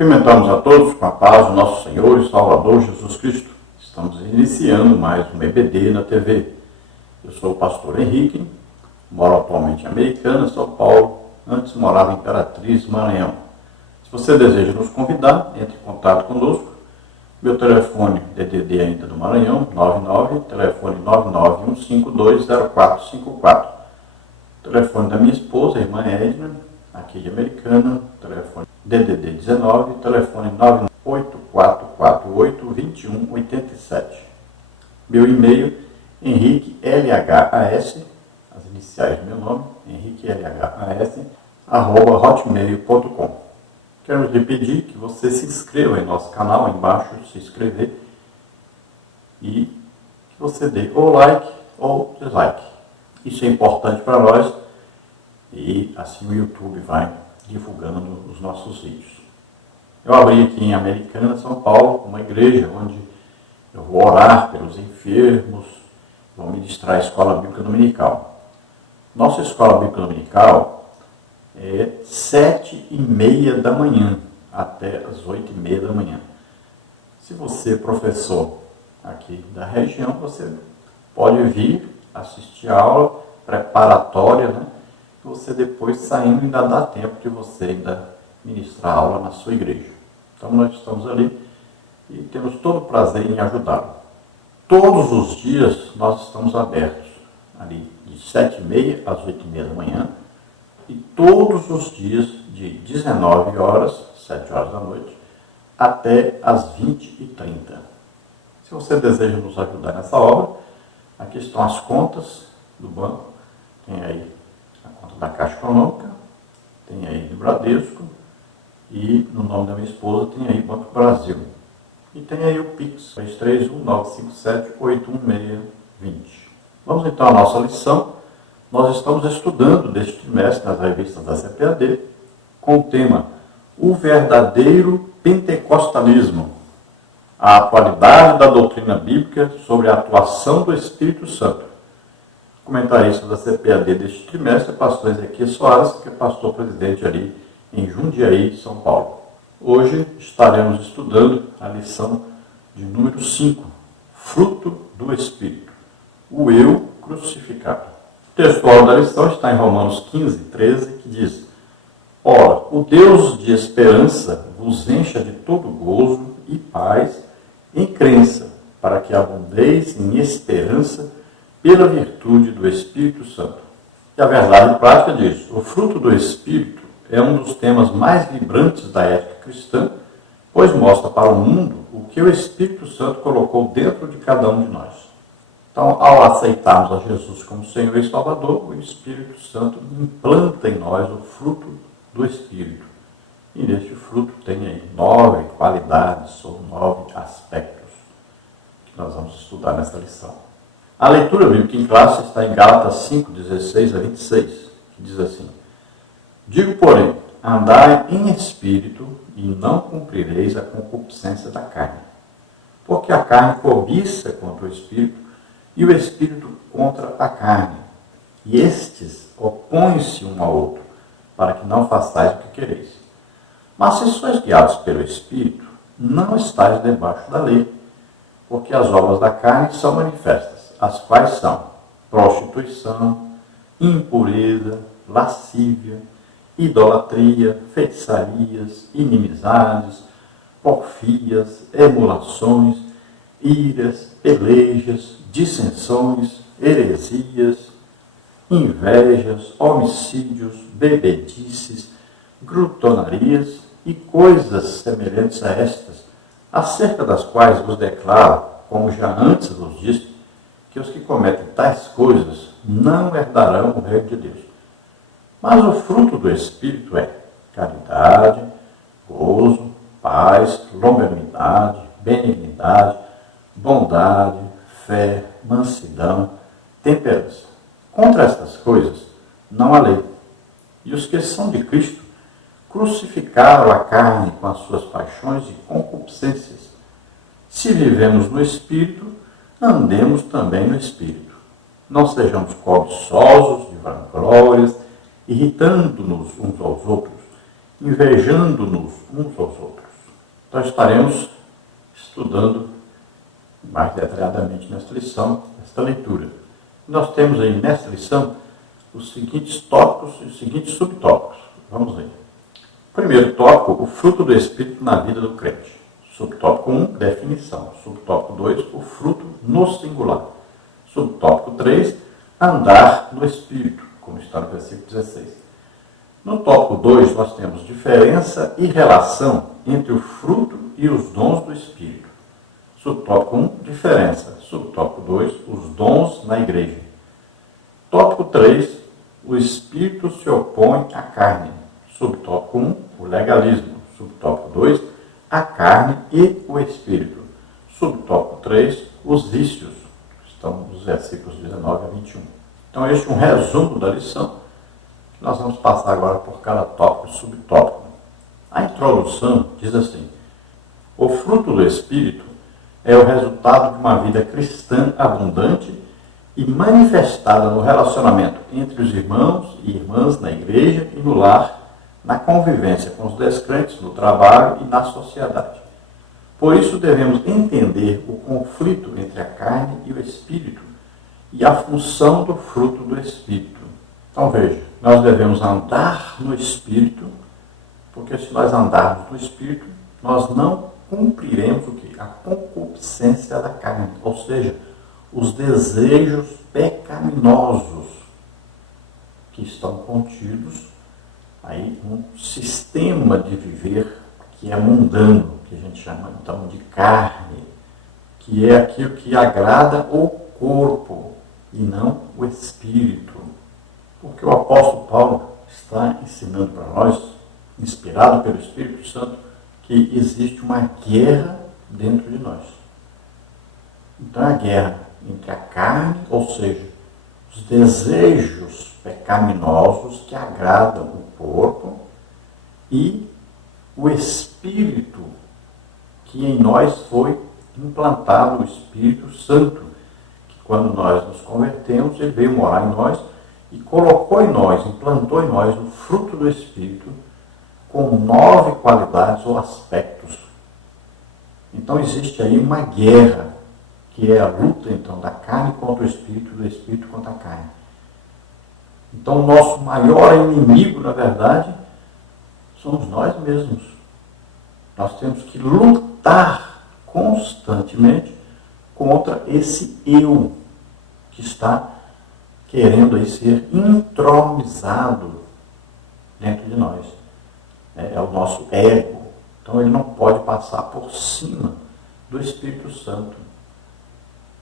Cumprimentamos a todos com a paz do nosso Senhor e Salvador Jesus Cristo. Estamos iniciando mais um EBD na TV. Eu sou o pastor Henrique, moro atualmente em Americana, São Paulo. Antes morava em Imperatriz, Maranhão. Se você deseja nos convidar, entre em contato conosco. Meu telefone DDD ainda do Maranhão, 99, telefone 991520454. Telefone da minha esposa, a irmã Edna, aqui de Americana, telefone DDD 19, telefone 984482187. Meu e-mail, henriquelhas, as iniciais do meu nome, henriquelhas, @hotmail.com. Quero lhe pedir que você se inscreva em nosso canal, aí embaixo, se inscrever, e que você dê ou like ou dislike. Isso é importante para nós e assim o YouTube vai divulgando os nossos vídeos. Eu abri aqui em Americana, São Paulo, uma igreja onde eu vou orar pelos enfermos, vou ministrar a escola bíblica dominical. Nossa escola bíblica dominical é 7h30 da manhã até as 8h30 da manhã. Se você é professor aqui da região, você pode vir assistir a aula preparatória, né? Você depois saindo ainda dá tempo de você ainda ministrar a aula na sua igreja. Então nós estamos ali e temos todo o prazer em ajudá-lo. Todos os dias nós estamos abertos, ali de 7h30 às 8h30 da manhã, e todos os dias de 19 horas, 7 horas da noite, até às 20h30. Se você deseja nos ajudar nessa obra, aqui estão as contas do banco. Tem aí a conta da Caixa Econômica, tem aí do Bradesco, e no nome da minha esposa tem aí Banco Brasil. E tem aí o Pix, 331-957-81620. Vamos então à nossa lição. Nós estamos estudando deste trimestre nas revistas da CPAD com o tema O Verdadeiro Pentecostalismo, a atualidade da doutrina bíblica sobre a atuação do Espírito Santo. O comentarista da CPAD deste trimestre é o pastor Ezequiel Soares, que é pastor presidente ali em Jundiaí, São Paulo. Hoje estaremos estudando a lição de número 5, Fruto do Espírito, o Eu crucificado. O textual da lição está em Romanos 15:13, que diz: Ora, o Deus de esperança vos encha de todo gozo e paz em crença, para que abundeis em esperança pela virtude do Espírito Santo. E a verdade prática diz: o fruto do Espírito é um dos temas mais vibrantes da ética cristã, pois mostra para o mundo o que o Espírito Santo colocou dentro de cada um de nós. Então, ao aceitarmos a Jesus como Senhor e Salvador, o Espírito Santo implanta em nós o fruto do Espírito. E neste fruto tem aí 9 qualidades ou 9 aspectos que nós vamos estudar nessa lição. A leitura bíblica em classe está em Gálatas 5:16-26, que diz assim: Digo, porém, andai em espírito e não cumprireis a concupiscência da carne. Porque a carne cobiça contra o espírito e o espírito contra a carne. E estes opõem-se um ao outro, para que não façais o que quereis. Mas se sois guiados pelo espírito, não estáis debaixo da lei, porque as obras da carne são manifestas, as quais são prostituição, impureza, lascívia, idolatria, feitiçarias, inimizades, porfias, emulações, iras, pelejas, dissensões, heresias, invejas, homicídios, bebedices, glutonarias e coisas semelhantes a estas, acerca das quais vos declaro, como já antes vos disse, que os que cometem tais coisas não herdarão o reino de Deus. Mas o fruto do Espírito é caridade, gozo, paz, longanimidade, benignidade, bondade, fé, mansidão, temperança. Contra estas coisas não há lei. E os que são de Cristo crucificaram a carne com as suas paixões e concupiscências. Se vivemos no Espírito, andemos também no Espírito. Não sejamos cobiçosos de vanglórias, irritando-nos uns aos outros, invejando-nos uns aos outros. Então estaremos estudando mais detalhadamente nesta lição, esta leitura. Nós temos aí nesta lição os seguintes tópicos e os seguintes subtópicos. Vamos ver. Primeiro tópico, o fruto do Espírito na vida do crente. Subtópico 1, definição. Subtópico 2, o fruto no singular. Subtópico 3, andar no Espírito, como está no versículo 16. No tópico 2, nós temos diferença e relação entre o fruto e os dons do Espírito. Subtópico 1, diferença. Subtópico 2, os dons na igreja. Tópico 3, o Espírito se opõe à carne. Subtópico 1, o legalismo. Subtópico 2, a carne e o Espírito. Subtópico 3, os vícios. Estão nos versículos 19 a 21. Então, este é um resumo da lição. Nós vamos passar agora por cada tópico e subtópico. A introdução diz assim: o fruto do Espírito é o resultado de uma vida cristã abundante e manifestada no relacionamento entre os irmãos e irmãs na igreja e no lar, na convivência com os descrentes, no trabalho e na sociedade. Por isso devemos entender o conflito entre a carne e o Espírito e a função do fruto do Espírito. Então veja, nós devemos andar no Espírito, porque se nós andarmos no Espírito, nós não cumpriremos o quê? A concupiscência da carne, ou seja, os desejos pecaminosos que estão contidos aí um sistema de viver que é mundano, que a gente chama então de carne, que é aquilo que agrada o corpo e não o espírito. Porque o apóstolo Paulo está ensinando para nós, inspirado pelo Espírito Santo, que existe uma guerra dentro de nós. Então a guerra entre a carne, ou seja, os desejos pecaminosos que agradam o corpo, e o Espírito, que em nós foi implantado, o Espírito Santo, que quando nós nos convertemos, ele veio morar em nós e colocou em nós, implantou em nós o fruto do Espírito com 9 qualidades ou aspectos. Então existe aí uma guerra, que é a luta então da carne contra o Espírito, do Espírito contra a carne. Então o nosso maior inimigo, na verdade, somos nós mesmos. Nós temos que lutar constantemente contra esse eu que está querendo aí ser intromissado dentro de nós. É o nosso ego. Então ele não pode passar por cima do Espírito Santo.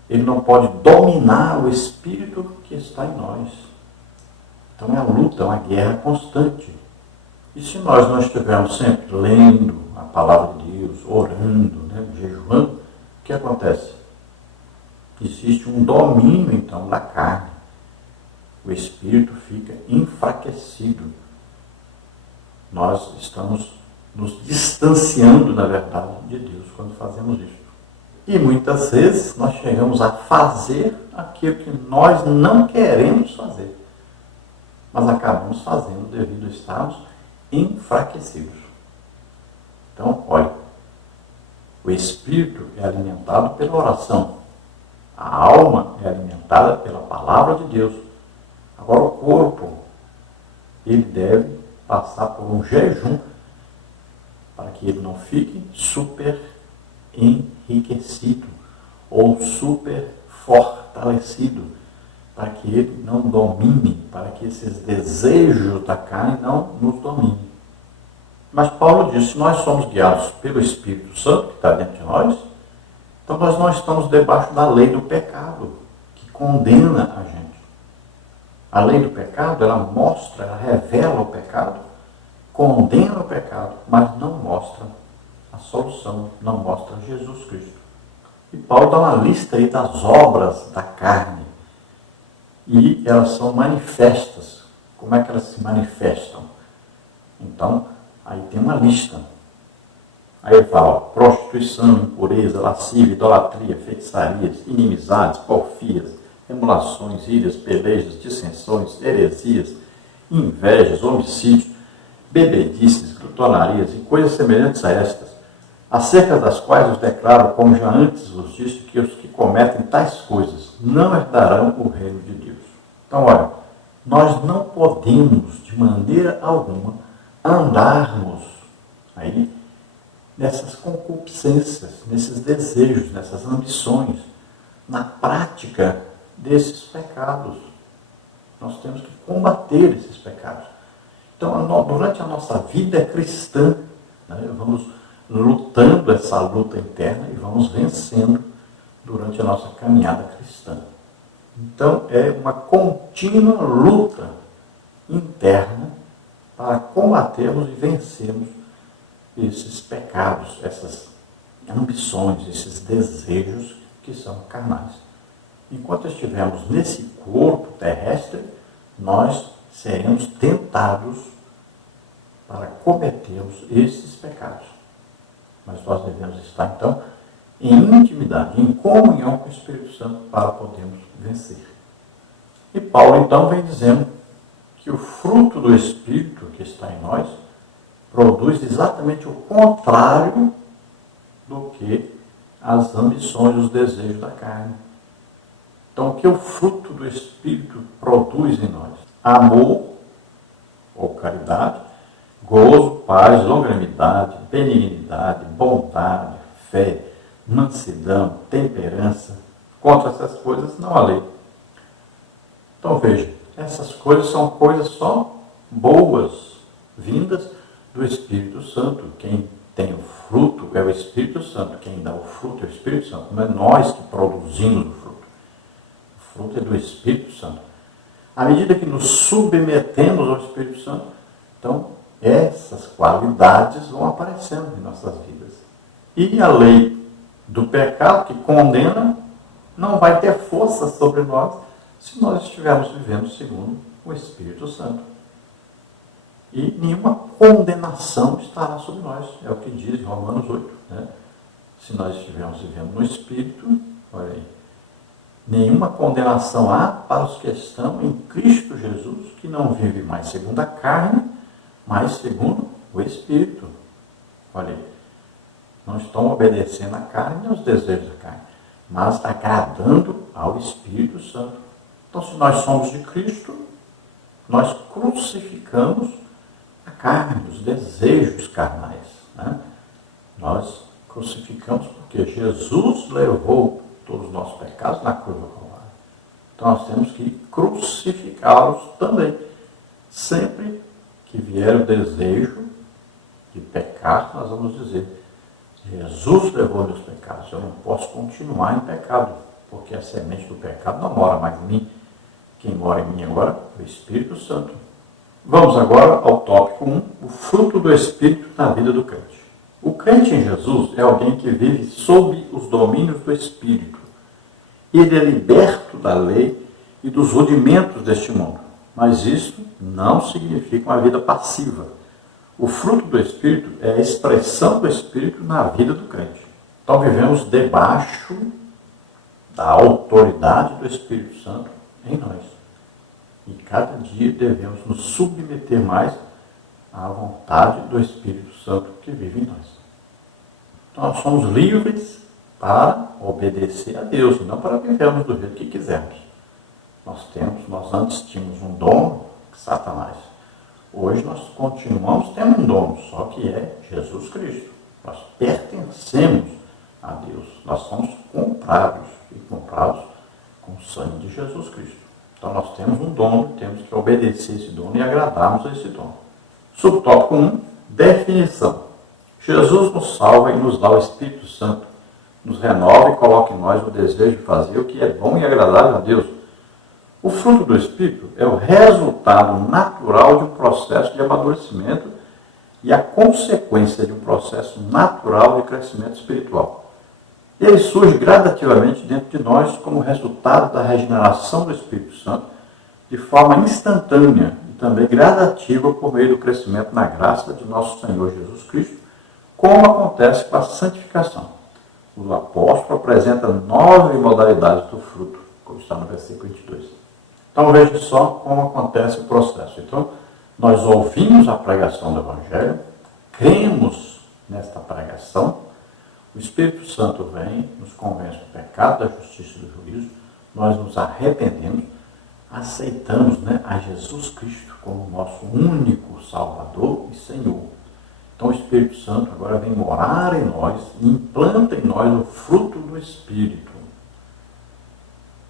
Ele não pode dominar o Espírito que está em nós. Então é a luta, é uma guerra constante. E se nós não estivermos sempre lendo a palavra de Deus, orando, jejuando, o que acontece? Existe um domínio, então, da carne. O Espírito fica enfraquecido. Nós estamos nos distanciando, na verdade, de Deus quando fazemos isso. E muitas vezes nós chegamos a fazer aquilo que nós não queremos fazer, mas acabamos fazendo devido a estarmos enfraquecidos. Então, olha, o espírito é alimentado pela oração, a alma é alimentada pela palavra de Deus. Agora o corpo, ele deve passar por um jejum para que ele não fique super enriquecido ou super fortalecido, para que ele não domine, para que esses desejos da carne não nos dominem. Mas Paulo diz, se nós somos guiados pelo Espírito Santo que está dentro de nós, então nós não estamos debaixo da lei do pecado, que condena a gente. A lei do pecado, ela mostra, ela revela o pecado, condena o pecado, mas não mostra a solução, não mostra Jesus Cristo. E Paulo dá uma lista aí das obras da carne. E elas são manifestas. Como é que elas se manifestam? Então, aí tem uma lista. Aí ele fala, prostituição, impureza, lascívia, idolatria, feitiçarias, inimizades, porfias, emulações, iras, pelejas, dissensões, heresias, invejas, homicídios, bebedices, glutonarias e coisas semelhantes a estas. acerca das quais os declaro, como já antes vos disse, que os que cometem tais coisas não herdarão o reino de Deus. Então, olha, nós não podemos, de maneira alguma, andarmos aí nessas concupiscências, nesses desejos, nessas ambições, na prática desses pecados. Nós temos que combater esses pecados. Então, durante a nossa vida cristã, né, vamos lutando essa luta interna e vamos vencendo durante a nossa caminhada cristã. Então, é uma contínua luta interna para combatermos e vencermos esses pecados, essas ambições, esses desejos que são carnais. Enquanto estivermos nesse corpo terrestre, nós seremos tentados para cometermos esses pecados. Mas nós devemos estar, então, em intimidade, em comunhão com o Espírito Santo para podermos vencer. E Paulo, então, vem dizendo que o fruto do Espírito que está em nós produz exatamente o contrário do que as ambições, os desejos da carne. Então, o que o fruto do Espírito produz em nós? Amor, ou caridade, gozo, paz, longanimidade, benignidade, bondade, fé, mansidão, temperança. Contra essas coisas não há lei. Então, veja, essas coisas são coisas só boas, vindas do Espírito Santo. Quem tem o fruto é o Espírito Santo. Quem dá o fruto é o Espírito Santo. Não é nós que produzimos o fruto. O fruto é do Espírito Santo. À medida que nos submetemos ao Espírito Santo, então, essas qualidades vão aparecendo em nossas vidas. E a lei do pecado que condena não vai ter força sobre nós se nós estivermos vivendo segundo o Espírito Santo. E nenhuma condenação estará sobre nós. É o que diz Romanos 8. Né? Se nós estivermos vivendo no Espírito, olha aí, nenhuma condenação há para os que estão em Cristo Jesus, que não vivem mais segundo a carne, mas segundo o Espírito. Olha aí, não estão obedecendo à carne e aos desejos da carne, mas agradando ao Espírito Santo. Então, se nós somos de Cristo, nós crucificamos a carne, os desejos carnais. Né? Nós crucificamos porque Jesus levou todos os nossos pecados na cruz do Calvário. Então, nós temos que crucificá-los também. Sempre que vier o desejo de pecar, nós vamos dizer: Jesus levou meus pecados, eu não posso continuar em pecado, porque a semente do pecado não mora mais em mim. Quem mora em mim agora é o Espírito Santo. Vamos agora ao tópico 1, o fruto do Espírito na vida do crente. O crente em Jesus é alguém que vive sob os domínios do Espírito. Ele é liberto da lei e dos rudimentos deste mundo. Mas isso não significa uma vida passiva. O fruto do Espírito é a expressão do Espírito na vida do crente. Então vivemos debaixo da autoridade do Espírito Santo em nós. E cada dia devemos nos submeter mais à vontade do Espírito Santo que vive em nós. Então nós somos livres para obedecer a Deus, e não para vivermos do jeito que quisermos. Nós antes tínhamos um dono, Satanás. Hoje nós continuamos tendo um dono, só que é Jesus Cristo. Nós pertencemos a Deus. Nós somos comprados, e comprados com o sangue de Jesus Cristo. Então nós temos um dono, temos que obedecer esse dono e agradarmos a esse dono. Subtópico 1, definição. Jesus nos salva e nos dá o Espírito Santo. Nos renova e coloca em nós o desejo de fazer o que é bom e agradável a Deus. O fruto do Espírito é o resultado natural de um processo de amadurecimento e a consequência de um processo natural de crescimento espiritual. Ele surge gradativamente dentro de nós como resultado da regeneração do Espírito Santo, de forma instantânea e também gradativa por meio do crescimento na graça de nosso Senhor Jesus Cristo, como acontece com a santificação. O apóstolo apresenta 9 modalidades do fruto, como está no versículo 22. Então veja só como acontece o processo. Então, nós ouvimos a pregação do Evangelho, cremos nesta pregação, O Espírito Santo vem, nos convence do pecado, da justiça e do juízo, nós nos arrependemos, aceitamos, né, a Jesus Cristo como nosso único Salvador e Senhor. Então o Espírito Santo agora vem morar em nós e implanta em nós o fruto do Espírito.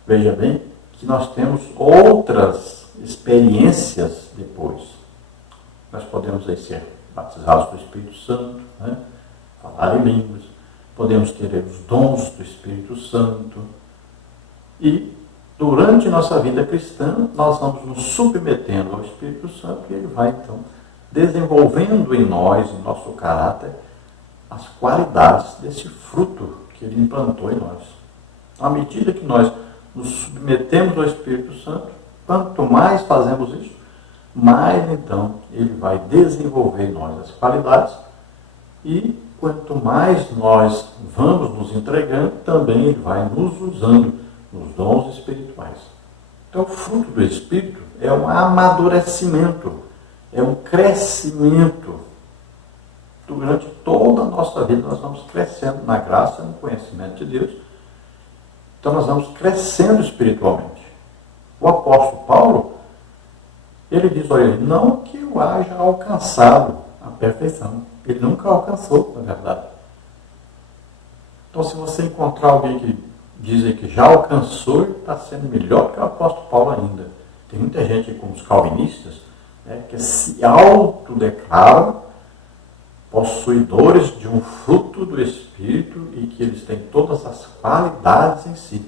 Veja bem que nós temos outras experiências depois. Nós podemos aí ser batizados do Espírito Santo, né, falar em línguas, podemos ter os dons do Espírito Santo e durante nossa vida cristã, nós vamos nos submetendo ao Espírito Santo e ele vai, então, desenvolvendo em nós, em nosso caráter, as qualidades desse fruto que ele implantou em nós. À medida que nós nos submetemos ao Espírito Santo, quanto mais fazemos isso, mais, então, ele vai desenvolver em nós as qualidades e quanto mais nós vamos nos entregando, também ele vai nos usando nos dons espirituais. Então, o fruto do Espírito é um amadurecimento, é um crescimento. Durante toda a nossa vida, nós vamos crescendo na graça e no conhecimento de Deus. Então, nós vamos crescendo espiritualmente. O apóstolo Paulo, ele diz, olha, não que eu haja alcançado a perfeição. Ele nunca alcançou, na verdade. Então, se você encontrar alguém que diz que já alcançou, ele está sendo melhor que o apóstolo Paulo ainda. Tem muita gente, como os calvinistas, né, que se autodeclaram possuidores de um fruto do Espírito e que eles têm todas as qualidades em si.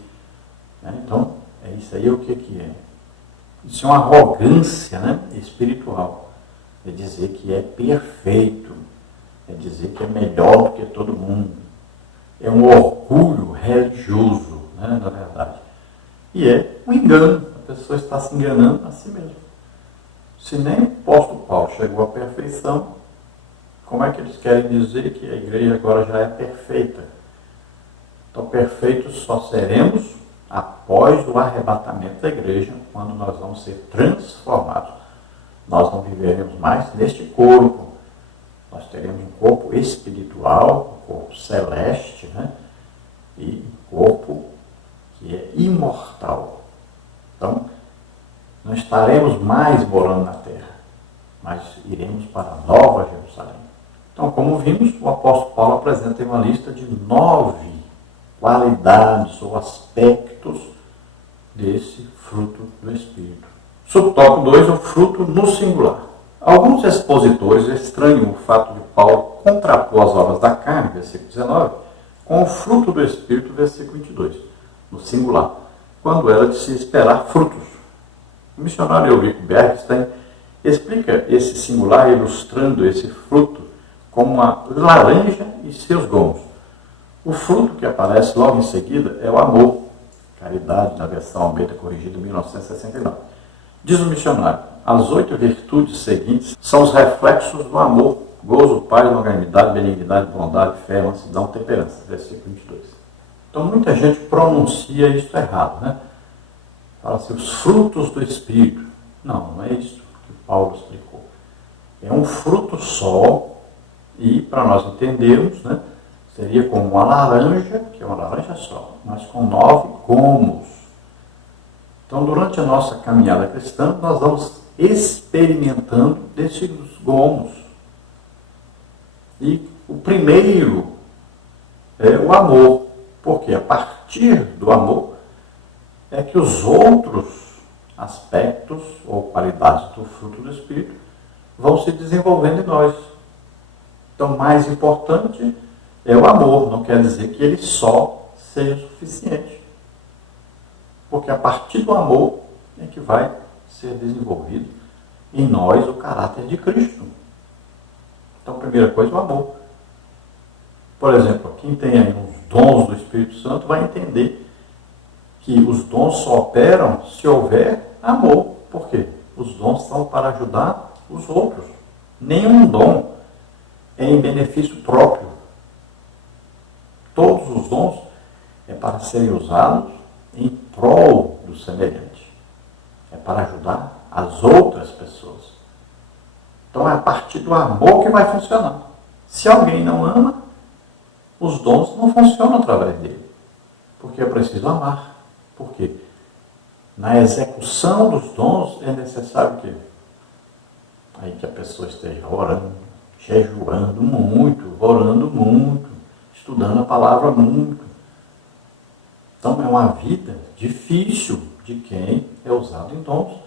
Né? Então, é isso aí o que é? Isso é uma arrogância, né, espiritual. É dizer que é perfeito. É dizer que é melhor do que todo mundo. É um orgulho religioso, né, na verdade. E é um engano. A pessoa está se enganando a si mesma. Se nem o apóstolo Paulo chegou à perfeição, como é que eles querem dizer que a igreja agora já é perfeita? Então, perfeitos só seremos após o arrebatamento da igreja, quando nós vamos ser transformados. Nós não viveremos mais neste corpo. Nós teremos um corpo espiritual, um corpo celeste, né? E um corpo que é imortal. Então, não estaremos mais morando na terra, mas iremos para a Nova Jerusalém. Então, como vimos, o apóstolo Paulo apresenta uma lista de 9 qualidades ou aspectos desse fruto do Espírito. Subtópico 2, o fruto no singular. Alguns expositores estranham o fato de Paulo contrapor as obras da carne, versículo 19, com o fruto do Espírito, versículo 22, no singular, quando era de se esperar frutos. O missionário Eurico Bergstein explica esse singular ilustrando esse fruto como uma laranja e seus gomos. O fruto que aparece logo em seguida é o amor, caridade, na versão Almeida corrigida, 1969. Diz o missionário, as 8 virtudes seguintes são os reflexos do amor, gozo, paz, longanimidade, benignidade, bondade, fé, mansidão, temperança, versículo 22. Então, muita gente pronuncia isso errado, né? Fala assim, os frutos do Espírito. Não, não é isso que Paulo explicou. É um fruto só, e para nós entendermos, né, seria como uma laranja, que é uma laranja só, mas com 9 gomos. Então, durante a nossa caminhada cristã, nós vamos experimentando desses gomos. E o primeiro é o amor, porque a partir do amor é que os outros aspectos ou qualidades do fruto do Espírito vão se desenvolvendo em nós. Então, mais importante é o amor, não quer dizer que ele só seja suficiente. Porque a partir do amor é que vai ser desenvolvido em nós o caráter de Cristo. Então, a primeira coisa é o amor. Por exemplo, quem tem aí uns dons do Espírito Santo vai entender que os dons só operam se houver amor. Por quê? Os dons são para ajudar os outros. Nenhum dom é em benefício próprio. Todos os dons é para serem usados em prol do semelhante. É para ajudar as outras pessoas. Então é a partir do amor que vai funcionar. Se alguém não ama, os dons não funcionam através dele. Porque é preciso amar. Por quê? Na execução dos dons é necessário o quê? Aí que a pessoa esteja orando, jejuando muito, orando muito, estudando a palavra muito. Então é uma vida difícil de quem é usado em dons.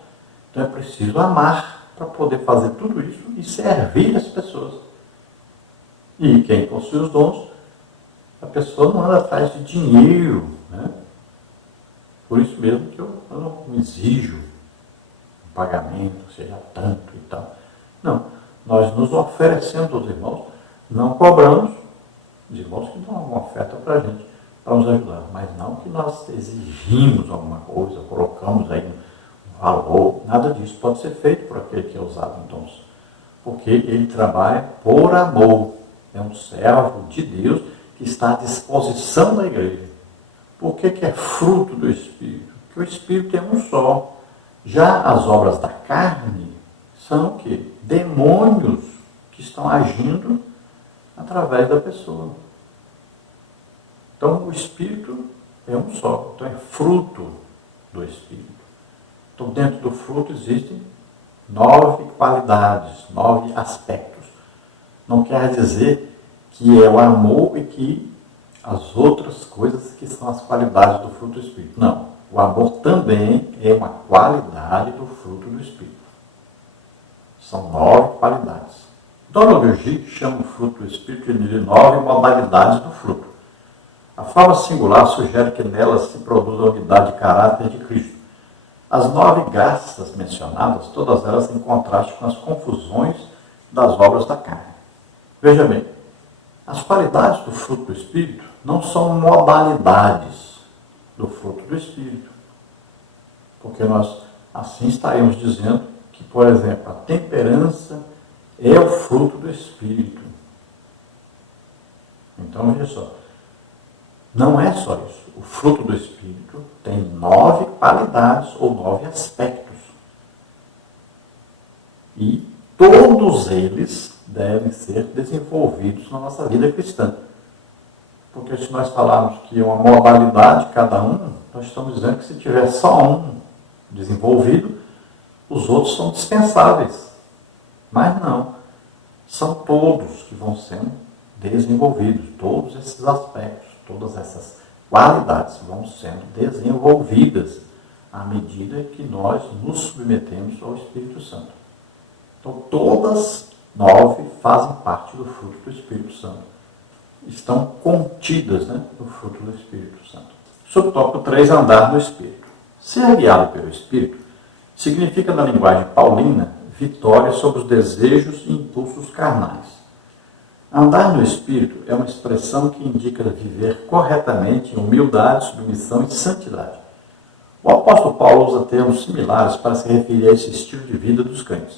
Então é preciso amar para poder fazer tudo isso e servir as pessoas. E quem possui os dons, a pessoa não anda atrás de dinheiro, né? Por isso mesmo que eu não exijo um pagamento, seja tanto e tal. Não, nós nos oferecemos aos irmãos, não cobramos os irmãos que dão uma oferta para a gente, para nos ajudar, mas não que nós exigimos alguma coisa, colocamos aí um valor, nada disso pode ser feito por aquele que é usado em dons, porque ele trabalha por amor, é um servo de Deus que está à disposição da igreja. Por que é fruto do Espírito? Porque o Espírito é um só. Já as obras da carne são o quê? Demônios que estão agindo através da pessoa. Então o Espírito é um só. Então é fruto do Espírito. Então dentro do fruto existem 9 qualidades, 9 aspectos. Não quer dizer que é o amor e que as outras coisas que são as qualidades do fruto do Espírito. Não. O amor também é uma qualidade do fruto do Espírito. São 9 qualidades. Donald G. chama o fruto do Espírito de 9 modalidades do fruto. A forma singular sugere que nelas se produz a unidade de caráter de Cristo. As 9 graças mencionadas, todas elas em contraste com as confusões das obras da carne. Veja bem, as qualidades do fruto do Espírito não são modalidades do fruto do Espírito. Porque nós assim estaríamos dizendo que, por exemplo, a temperança é o fruto do Espírito. Então, veja só, não é só isso. O fruto do Espírito tem 9 qualidades ou 9 aspectos. E todos eles devem ser desenvolvidos na nossa vida cristã. Porque se nós falarmos que é uma modalidade cada um, nós estamos dizendo que se tiver só um desenvolvido, os outros são dispensáveis. Mas não. São todos que vão sendo desenvolvidos. Todos esses aspectos, todas essas qualidades vão sendo desenvolvidas à medida que nós nos submetemos ao Espírito Santo. Então, todas 9 fazem parte do fruto do Espírito Santo. Estão contidas, né, no fruto do Espírito Santo. Subtópico 3, andar no Espírito. Ser guiado pelo Espírito significa, na linguagem paulina, vitória sobre os desejos e impulsos carnais. Andar no Espírito é uma expressão que indica viver corretamente em humildade, submissão e santidade. O apóstolo Paulo usa termos similares para se referir a esse estilo de vida dos crentes,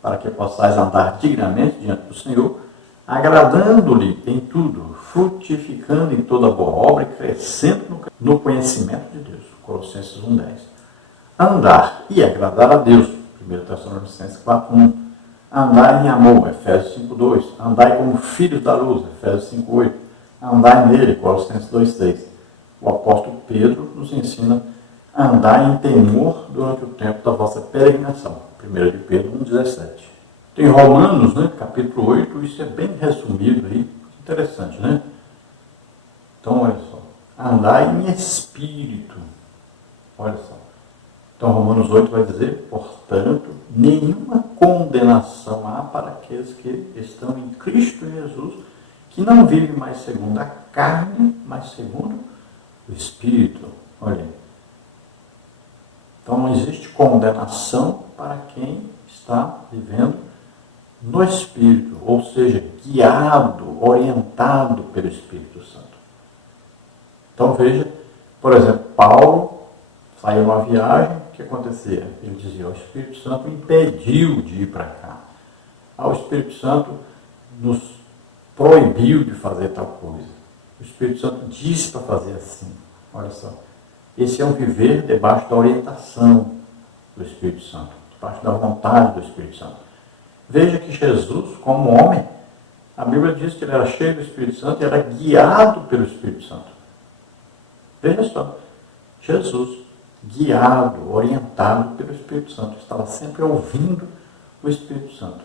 para que possais andar dignamente diante do Senhor, agradando-lhe em tudo, frutificando em toda boa obra e crescendo no conhecimento de Deus. Colossenses 1:10. Andar e agradar a Deus. 1 Tessalonicenses 4:1. Andar em amor. Efésios 5:2. Andar como filhos da luz. Efésios 5:8. Andar nele. Colossenses 2:6. O apóstolo Pedro nos ensina a andar em temor durante o tempo da vossa peregrinação. 1 de Pedro 1:17. Tem Romanos, né, capítulo 8, isso é bem resumido aí, interessante, né? Então, olha só, andar em espírito, olha só. Então, Romanos 8 vai dizer, portanto, nenhuma condenação há para aqueles que estão em Cristo Jesus, que não vivem mais segundo a carne, mas segundo o Espírito. Olha aí. Então, não existe condenação para quem está vivendo no Espírito, ou seja, guiado, orientado pelo Espírito Santo. Então veja, por exemplo, Paulo saiu numa viagem, o que acontecia? Ele dizia, o Espírito Santo impediu de ir para cá. O Espírito Santo nos proibiu de fazer tal coisa. O Espírito Santo disse para fazer assim. Olha só, esse é um viver debaixo da orientação do Espírito Santo, debaixo da vontade do Espírito Santo. Veja que Jesus, como homem, A Bíblia diz que ele era cheio do Espírito Santo e era guiado pelo Espírito Santo. Veja só, Jesus, guiado, orientado pelo Espírito Santo, estava sempre ouvindo o Espírito Santo.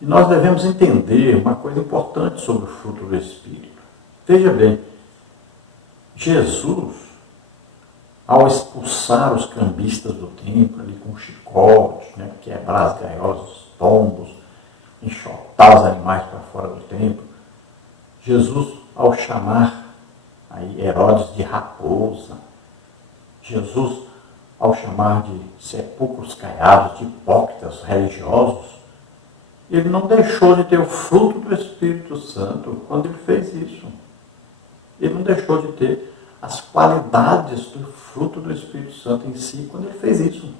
E nós devemos entender uma coisa importante sobre o fruto do Espírito. Veja bem, Jesus, ao expulsar os cambistas do templo, ali com chicote, quebrar as gaiolas, os pombos, enxotar os animais para fora do templo, Jesus, ao chamar aí Herodes de raposa, Jesus, ao chamar de sepulcros caiados, de hipócritas religiosos, ele não deixou de ter o fruto do Espírito Santo quando ele fez isso. Ele não deixou de ter as qualidades do fruto do Espírito Santo em si quando ele fez isso.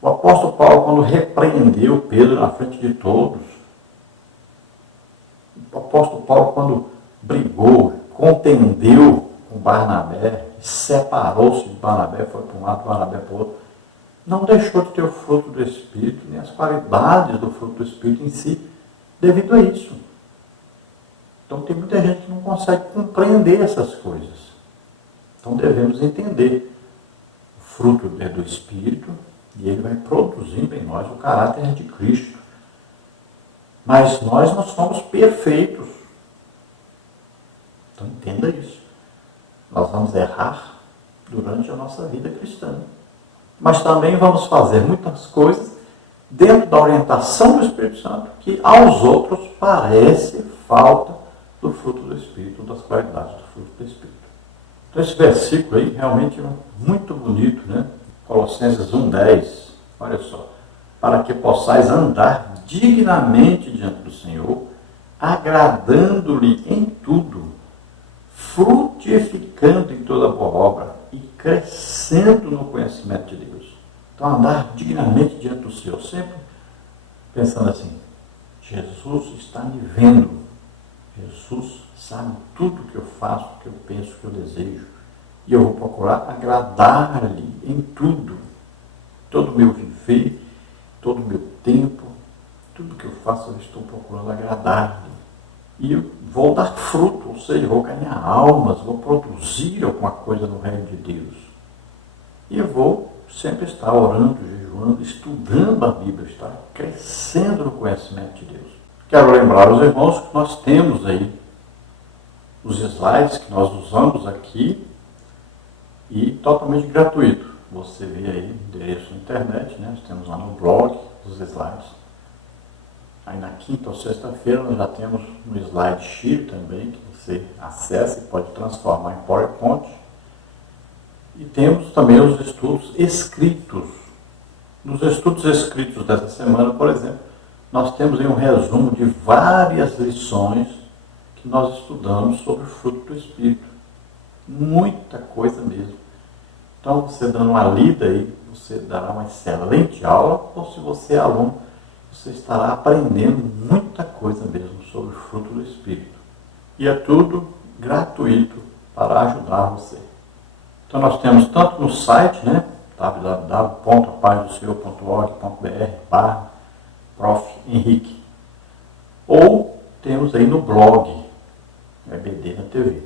O apóstolo Paulo, quando repreendeu Pedro na frente de todos, o apóstolo Paulo, quando brigou, contendeu com Barnabé, separou-se de Barnabé, foi para um lado, Barnabé para o outro, não deixou de ter o fruto do Espírito, nem as qualidades do fruto do Espírito em si, devido a isso. Então tem muita gente que não consegue compreender essas coisas. Então devemos entender o fruto do Espírito, e ele vai produzindo em nós o caráter de Cristo. Mas nós não somos perfeitos. Então entenda isso. Nós vamos errar durante a nossa vida cristã. Mas também vamos fazer muitas coisas dentro da orientação do Espírito Santo que aos outros parece falta do fruto do Espírito, das qualidades do fruto do Espírito. Então esse versículo aí realmente é muito bonito, né? Colossenses 1,10, olha só. Para que possais andar dignamente diante do Senhor, agradando-lhe em tudo, frutificando em toda boa obra e crescendo no conhecimento de Deus. Então andar dignamente diante do Senhor, sempre pensando assim, Jesus está me vendo, Jesus sabe tudo que eu faço, que eu penso, que eu desejo. E eu vou procurar agradar-lhe em tudo. Todo o meu viver, todo o meu tempo, tudo que eu faço, eu estou procurando agradar-lhe. E eu vou dar fruto, ou seja, vou ganhar almas, vou produzir alguma coisa no reino de Deus. E eu vou sempre estar orando, jejuando, estudando a Bíblia, estar crescendo no conhecimento de Deus. Quero lembrar aos irmãos que nós temos aí os slides que nós usamos aqui e totalmente gratuito. Você vê aí o endereço na internet, né? Nós temos lá no blog os slides. Aí na quinta ou sexta-feira nós já temos no slide sheet também, que você acessa e pode transformar em PowerPoint. E temos também os estudos escritos. Nos estudos escritos dessa semana, por exemplo, nós temos aí um resumo de várias lições que nós estudamos sobre o fruto do Espírito. Muita coisa mesmo. Então, você dando uma lida aí, você dará uma excelente aula, ou se você é aluno, você estará aprendendo muita coisa mesmo sobre o fruto do Espírito. E é tudo gratuito para ajudar você. Então, nós temos tanto no site, né, www.apazdossenhor.org.br/Prof. Henrique, ou temos aí no blog, EBD na TV.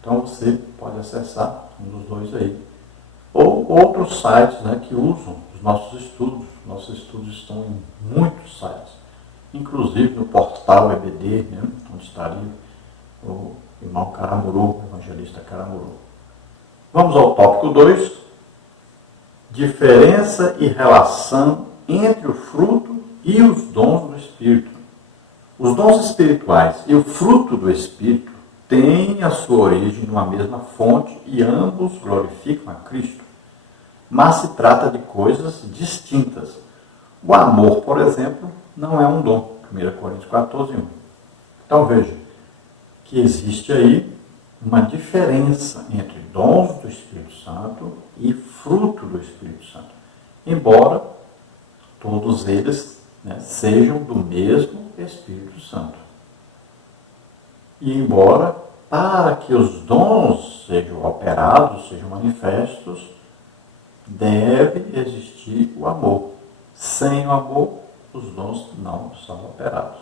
Então, você pode acessar um dos dois aí. Ou outros sites, né, que usam os nossos estudos. Nossos estudos estão em muitos sites, inclusive no portal EBD, né, onde estaria o irmão Caramuru, o evangelista Caramuru. Vamos ao tópico 2. Diferença e relação entre o fruto e os dons do Espírito. Os dons espirituais e o fruto do Espírito têm a sua origem numa mesma fonte e ambos glorificam a Cristo. Mas se trata de coisas distintas. O amor, por exemplo, não é um dom. 1 Coríntios 14:1. Então veja que existe aí uma diferença entre dons do Espírito Santo e fruto do Espírito Santo. Embora todos eles, né, sejam do mesmo Espírito Santo. E embora, para que os dons sejam operados, sejam manifestos, deve existir o amor. Sem o amor, os dons não são operados.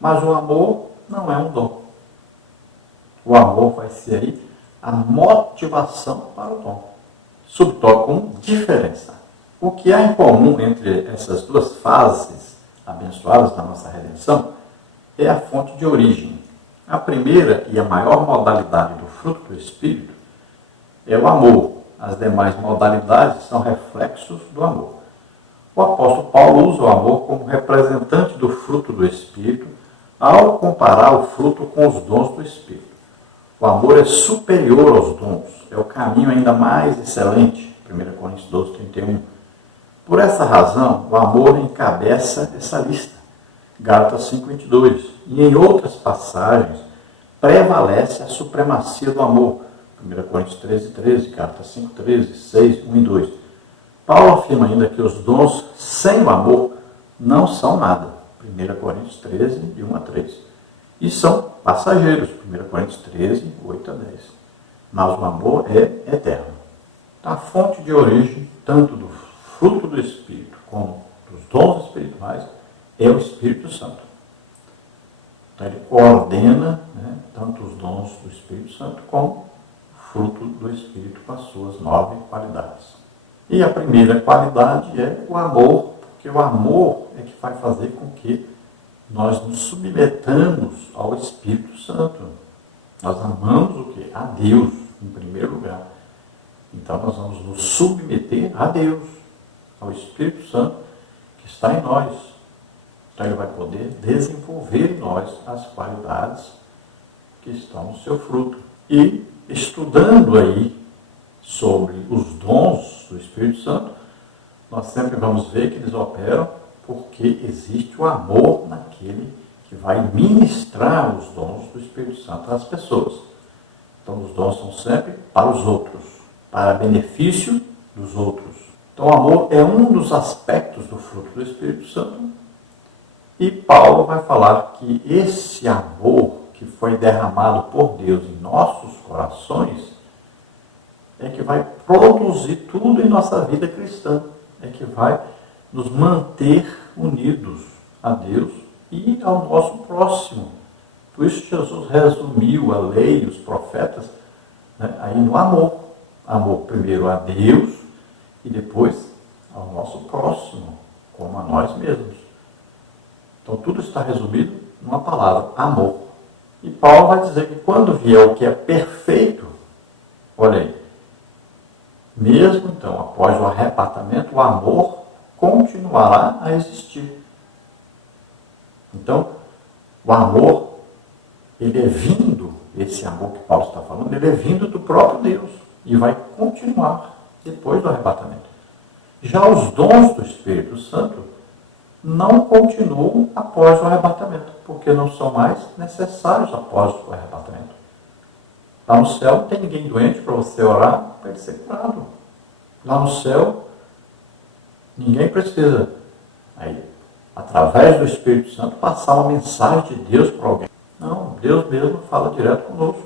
Mas o amor não é um dom. O amor vai ser aí a motivação para o dom. Subtópico como diferença. O que há em comum entre essas duas fases abençoadas da nossa redenção é a fonte de origem. A primeira e a maior modalidade do fruto do Espírito é o amor. As demais modalidades são reflexos do amor. O apóstolo Paulo usa o amor como representante do fruto do Espírito ao comparar o fruto com os dons do Espírito. O amor é superior aos dons, é o caminho ainda mais excelente. 1 Coríntios 12, 31. Por essa razão, o amor encabeça essa lista. Gálatas 5, 22. E em outras passagens, prevalece a supremacia do amor. 1 Coríntios 13, 13, Gálatas 5, 13, 6, 1 e 2. Paulo afirma ainda que os dons sem o amor não são nada. 1 Coríntios 13, de 1 a 3. E são passageiros. 1 Coríntios 13, 8 a 10. Mas o amor é eterno. A fonte de origem, tanto do fruto do Espírito como dos dons espirituais, é o Espírito Santo. Então ele coordena, tanto os dons do Espírito Santo como o fruto do Espírito com as suas 9 qualidades. E a primeira qualidade é o amor, porque o amor é que vai fazer com que nós nos submetamos ao Espírito Santo. Nós amamos o quê? A Deus, em primeiro lugar. Então nós vamos nos submeter a Deus, ao Espírito Santo que está em nós. Então ele vai poder desenvolver em nós as qualidades que estão no seu fruto. E estudando aí sobre os dons do Espírito Santo, nós sempre vamos ver que eles operam porque existe o amor naquele que vai ministrar os dons do Espírito Santo às pessoas. Então os dons são sempre para os outros, para benefício dos outros. Então o amor é um dos aspectos do fruto do Espírito Santo. E Paulo vai falar que esse amor que foi derramado por Deus em nossos corações é que vai produzir tudo em nossa vida cristã. É que vai nos manter unidos a Deus e ao nosso próximo. Por isso Jesus resumiu a lei e os profetas aí no amor. Amor primeiro a Deus e depois ao nosso próximo, como a nós mesmos. Então tudo está resumido numa palavra, amor. E Paulo vai dizer que quando vier o que é perfeito, olha aí, mesmo então após o arrebatamento, o amor continuará a existir. Então, o amor, ele é vindo, esse amor que Paulo está falando, ele é vindo do próprio Deus e vai continuar depois do arrebatamento. Já os dons do Espírito Santo não continuam após o arrebatamento, porque não são mais necessários após o arrebatamento. Lá no céu não tem ninguém doente para você orar para ele ser curado. Lá no céu, ninguém precisa, aí, através do Espírito Santo, passar uma mensagem de Deus para alguém. Não, Deus mesmo fala direto conosco.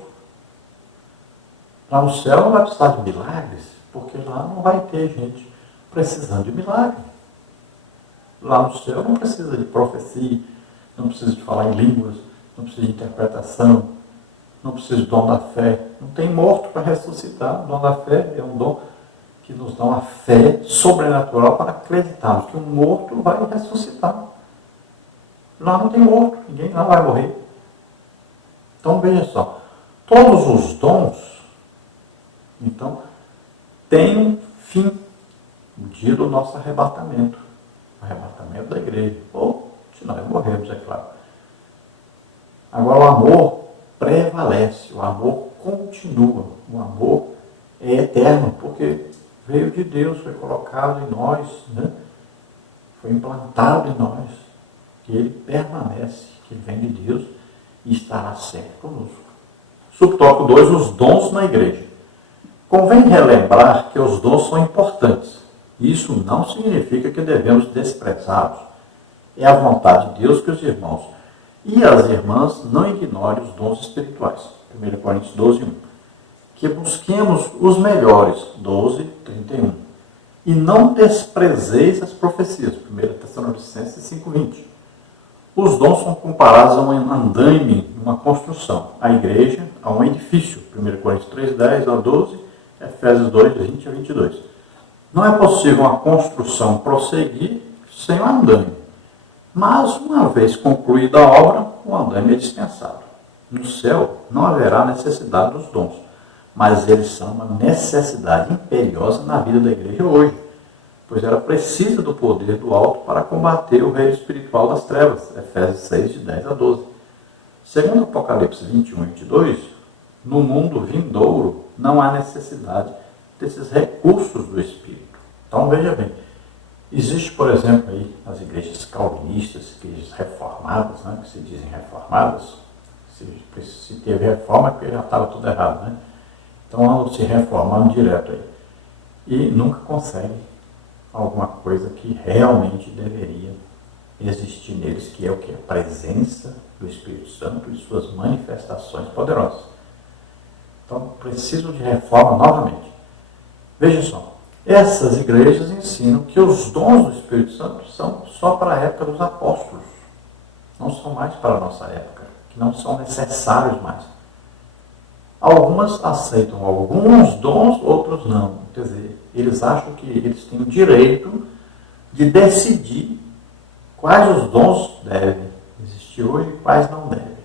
Lá no céu não vai precisar de milagres, porque lá não vai ter gente precisando de milagre. Lá no céu não precisa de profecia, não precisa de falar em línguas, não precisa de interpretação, não precisa de dom da fé. Não tem morto para ressuscitar. O dom da fé é um dom que nos dá uma fé sobrenatural para acreditarmos que um morto vai ressuscitar. Lá não tem morto, ninguém lá vai morrer. Então veja só, todos os dons, então, têm um fim, o dia do nosso arrebatamento. O arrebatamento da igreja. Ou se nós morremos, é claro. Agora o amor prevalece, o amor continua, o amor é eterno, porque veio de Deus, foi colocado em nós, foi implantado em nós, que ele permanece, que ele vem de Deus e estará sempre conosco. Subtópico 2, os dons na igreja. Convém relembrar que os dons são importantes. Isso não significa que devemos desprezá-los. É a vontade de Deus que os irmãos e as irmãs não ignorem os dons espirituais. 1 Coríntios 12, 1. Que busquemos os melhores. 12, 31. E não desprezeis as profecias. 1 Tessalonicenses 5, 20. Os dons são comparados a um andaime, uma construção. A igreja a um edifício. 1 Coríntios 3, 10 a 12, Efésios 2, 20 a 22. Não é possível uma construção prosseguir sem o andaime. Mas, uma vez concluída a obra, o andaime é dispensado. No céu não haverá necessidade dos dons, mas eles são uma necessidade imperiosa na vida da igreja hoje, pois ela precisa do poder do alto para combater o reino espiritual das trevas. Efésios 6, de 10 a 12. Segundo Apocalipse 21 e 22, no mundo vindouro não há necessidade desses recursos do Espírito. Então, veja bem, existe, por exemplo, aí as igrejas calvinistas, igrejas reformadas, né, que se dizem reformadas. Se teve reforma é porque já estava tudo errado, né? Então andam se reformando direto aí. E nunca conseguem alguma coisa que realmente deveria existir neles, que é o que? A presença do Espírito Santo e suas manifestações poderosas. Então precisam de reforma novamente. Veja só, essas igrejas ensinam que os dons do Espírito Santo são só para a época dos apóstolos, não são mais para a nossa época, que não são necessários mais. Algumas aceitam alguns dons, outros não. Quer dizer, eles acham que eles têm o direito de decidir quais os dons devem existir hoje e quais não devem.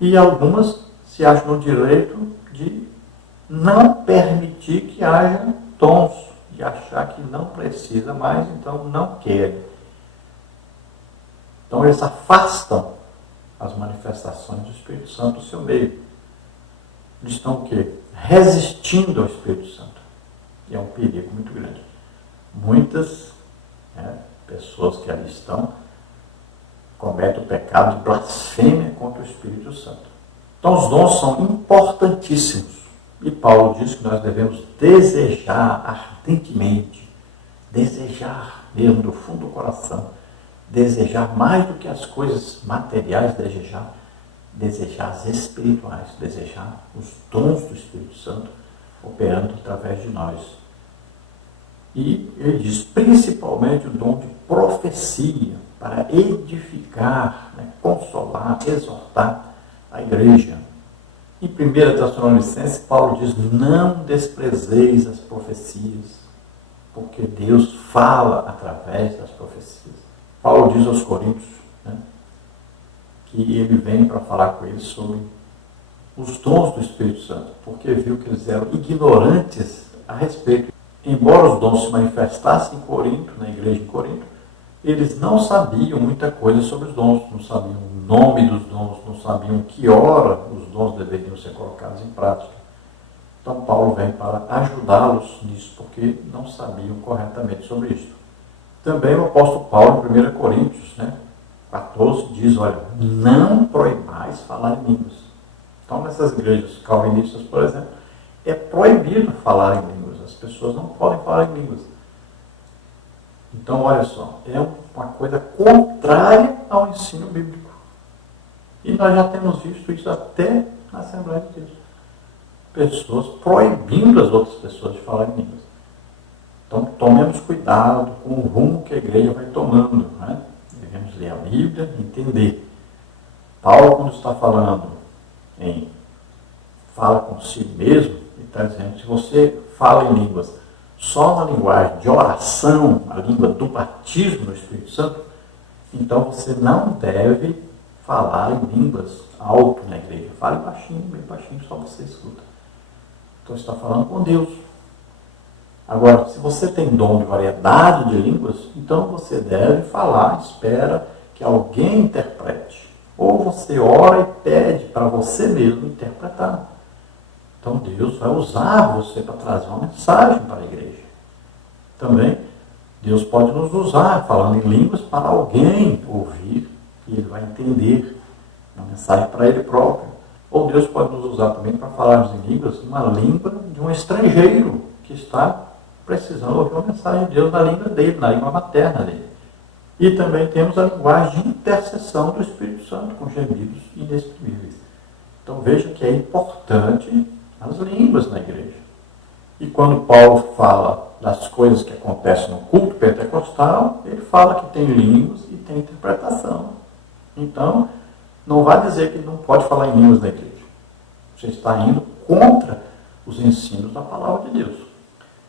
E algumas se acham no direito de não permitir que haja dons, de achar que não precisa mais, então não querem. Então eles afastam as manifestações do Espírito Santo do seu meio. Eles estão o quê? Resistindo ao Espírito Santo. E é um perigo muito grande. Muitas pessoas que ali estão cometem o pecado de blasfêmia contra o Espírito Santo. Então os dons são importantíssimos. E Paulo diz que nós devemos desejar ardentemente, desejar mesmo do fundo do coração, desejar mais do que as coisas materiais, desejar as espirituais, desejar os dons do Espírito Santo operando através de nós. E ele diz, principalmente o dom de profecia, para edificar, consolar, exortar a igreja. Em 1 Tessalonicenses, Paulo diz, não desprezeis as profecias, porque Deus fala através das profecias. Paulo diz aos Coríntios, que ele vem para falar com eles sobre os dons do Espírito Santo, porque viu que eles eram ignorantes a respeito. Embora os dons se manifestassem em Corinto, na igreja em Corinto, eles não sabiam muita coisa sobre os dons, não sabiam o nome dos dons, não sabiam que hora os dons deveriam ser colocados em prática. Então Paulo vem para ajudá-los nisso, porque não sabiam corretamente sobre isso. Também o apóstolo Paulo, em 1 Coríntios, 14, diz, olha, não proibais falar em línguas. Então, nessas igrejas calvinistas, por exemplo, é proibido falar em línguas. As pessoas não podem falar em línguas. Então, olha só, é uma coisa contrária ao ensino bíblico. E nós já temos visto isso até na Assembleia de Deus. Pessoas proibindo as outras pessoas de falar em línguas. Então, tomemos cuidado com o rumo que a igreja vai tomando. Devemos ler a Bíblia e entender. Paulo, quando está falando em fala consigo mesmo, ele está dizendo, se você fala em línguas só na linguagem de oração, a língua do batismo no Espírito Santo, então você não deve falar em línguas alto na igreja. Fale baixinho, bem baixinho, só você escuta. Então você está falando com Deus. Agora, se você tem dom de variedade de línguas, então você deve falar, espera que alguém interprete. Ou você ora e pede para você mesmo interpretar. Então Deus vai usar você para trazer uma mensagem para a igreja. Também, Deus pode nos usar falando em línguas para alguém ouvir e ele vai entender uma mensagem para ele próprio. Ou Deus pode nos usar também para falarmos em línguas, uma língua de um estrangeiro que está precisando ouvir uma mensagem de Deus na língua dele, na língua materna dele. E também temos a linguagem de intercessão do Espírito Santo, com gemidos inexprimíveis. Então veja que é importante as línguas na igreja. E quando Paulo fala das coisas que acontecem no culto pentecostal, ele fala que tem línguas e tem interpretação. Então, não vai dizer que não pode falar em línguas na igreja. Você está indo contra os ensinos da palavra de Deus.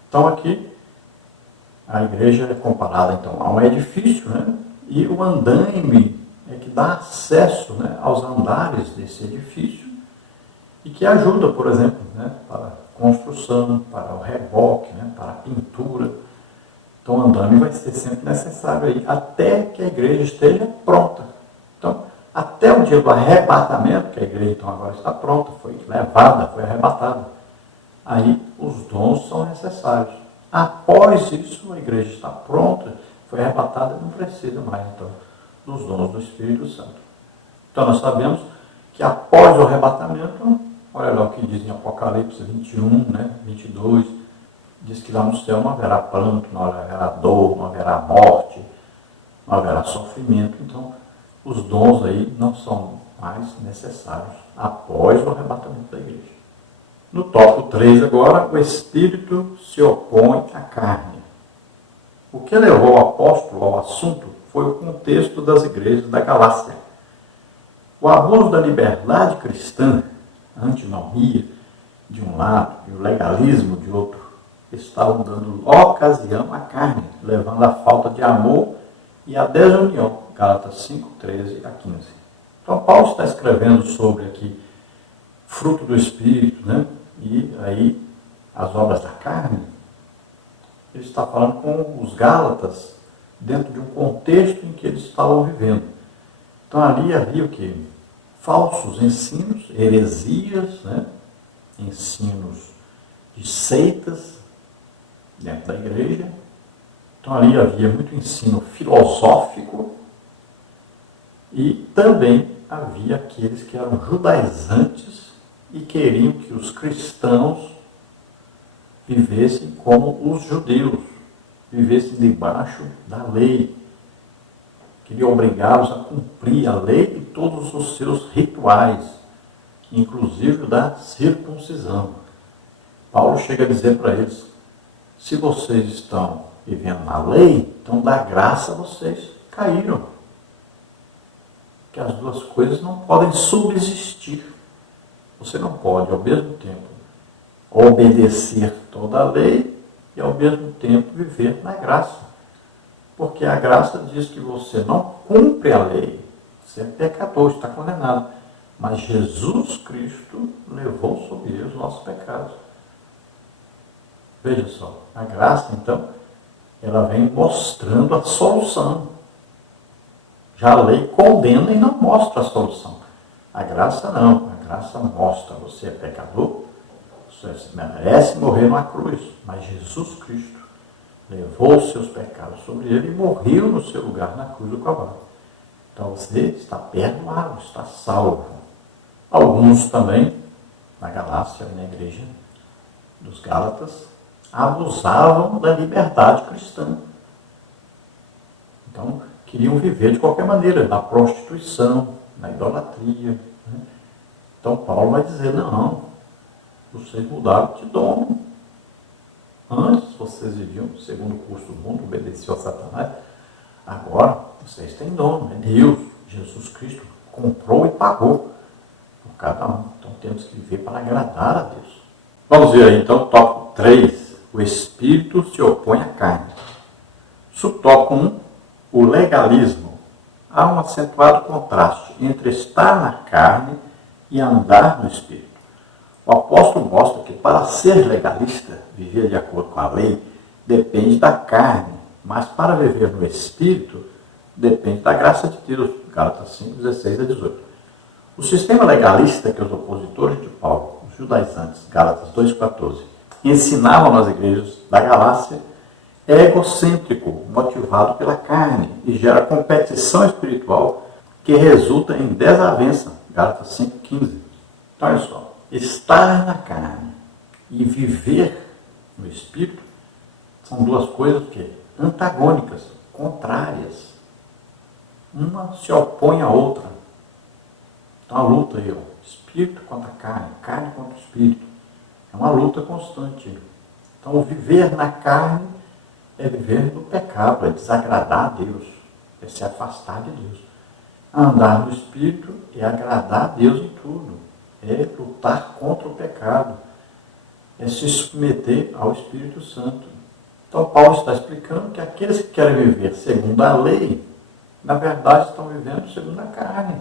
Então, aqui, a igreja é comparada então, a um edifício, né? E o andaime é que dá acesso, né, aos andares desse edifício e que ajuda, por exemplo, né, para a construção, para o reboque, né, para a pintura. Então, o andaime vai ser sempre necessário aí, até que a igreja esteja pronta. Então, até o dia do arrebatamento, que a igreja então agora está pronta, foi levada, foi arrebatada, aí os dons são necessários. Após isso, a igreja está pronta, foi arrebatada, não precisa mais então dos dons do Espírito Santo. Então nós sabemos que após o arrebatamento, olha lá o que diz em Apocalipse 21, né, 22, diz que lá no céu não haverá pranto, não haverá dor, não haverá morte, não haverá sofrimento. Então, os dons aí não são mais necessários após o arrebatamento da igreja. No tópico 3 agora, o Espírito se opõe à carne. O que levou o apóstolo ao assunto foi o contexto das igrejas da Galácia. O abuso da liberdade cristã, a antinomia de um lado e o legalismo de outro, estavam dando ocasião à carne, levando à falta de amor e à desunião. Gálatas 5, 13 a 15. Então, Paulo está escrevendo sobre aqui fruto do Espírito, né? E aí as obras da carne. Ele está falando com os Gálatas dentro de um contexto em que eles estavam vivendo. Então, ali havia o quê? Falsos ensinos, heresias, né? Ensinos de seitas dentro da igreja. Então, ali havia muito ensino filosófico e também havia aqueles que eram judaizantes e queriam que os cristãos vivessem como os judeus, vivessem debaixo da lei. Queriam obrigá-los a cumprir a lei e todos os seus rituais, inclusive da circuncisão. Paulo chega a dizer para eles, se vocês estão vivendo na lei, então da graça vocês caíram. Que as duas coisas não podem subsistir. Você não pode, ao mesmo tempo, obedecer toda a lei e, ao mesmo tempo, viver na graça. Porque a graça diz que você não cumpre a lei. Você é pecador, está condenado. Mas Jesus Cristo levou sobre ele os nossos pecados. Veja só, a graça, então, ela vem mostrando a solução. Já a lei condena e não mostra a solução. A graça não. A graça mostra, você é pecador, você merece morrer numa cruz. Mas Jesus Cristo levou os seus pecados sobre ele e morreu no seu lugar na cruz do Calvário. Então você está perdoado, está salvo. Alguns também, na Galácia e na igreja dos Gálatas, abusavam da liberdade cristã. Então, queriam viver de qualquer maneira, na prostituição, na idolatria. Né? Então, Paulo vai dizer, não, vocês mudaram de dono. Antes, vocês viviam segundo o curso do mundo, obedeciam a Satanás. Agora, vocês têm dono, é Deus. Jesus Cristo comprou e pagou por cada um. Então, temos que viver para agradar a Deus. Vamos ver aí, então, tópico 3. O Espírito se opõe à carne. Subtópico 1. O legalismo. Há um acentuado contraste entre estar na carne e andar no Espírito. O apóstolo mostra que para ser legalista, viver de acordo com a lei, depende da carne, mas para viver no Espírito, depende da graça de Deus. Gálatas 5, 16 a 18. O sistema legalista que os opositores de Paulo, os judaizantes, Gálatas 2, 14, ensinavam nas igrejas da Galácia, é egocêntrico, motivado pela carne e gera competição espiritual que resulta em desavença. Gálatas 5,15. Então, olha só, estar na carne e viver no Espírito são duas coisas que antagônicas, contrárias. Uma se opõe à outra. Então, a luta aí, ó, Espírito contra carne, carne contra Espírito. É uma luta constante. Então, o viver na carne é viver no pecado, é desagradar a Deus, é se afastar de Deus. Andar no Espírito é agradar a Deus em tudo, é lutar contra o pecado, é se submeter ao Espírito Santo. Então, Paulo está explicando que aqueles que querem viver segundo a lei, na verdade estão vivendo segundo a carne.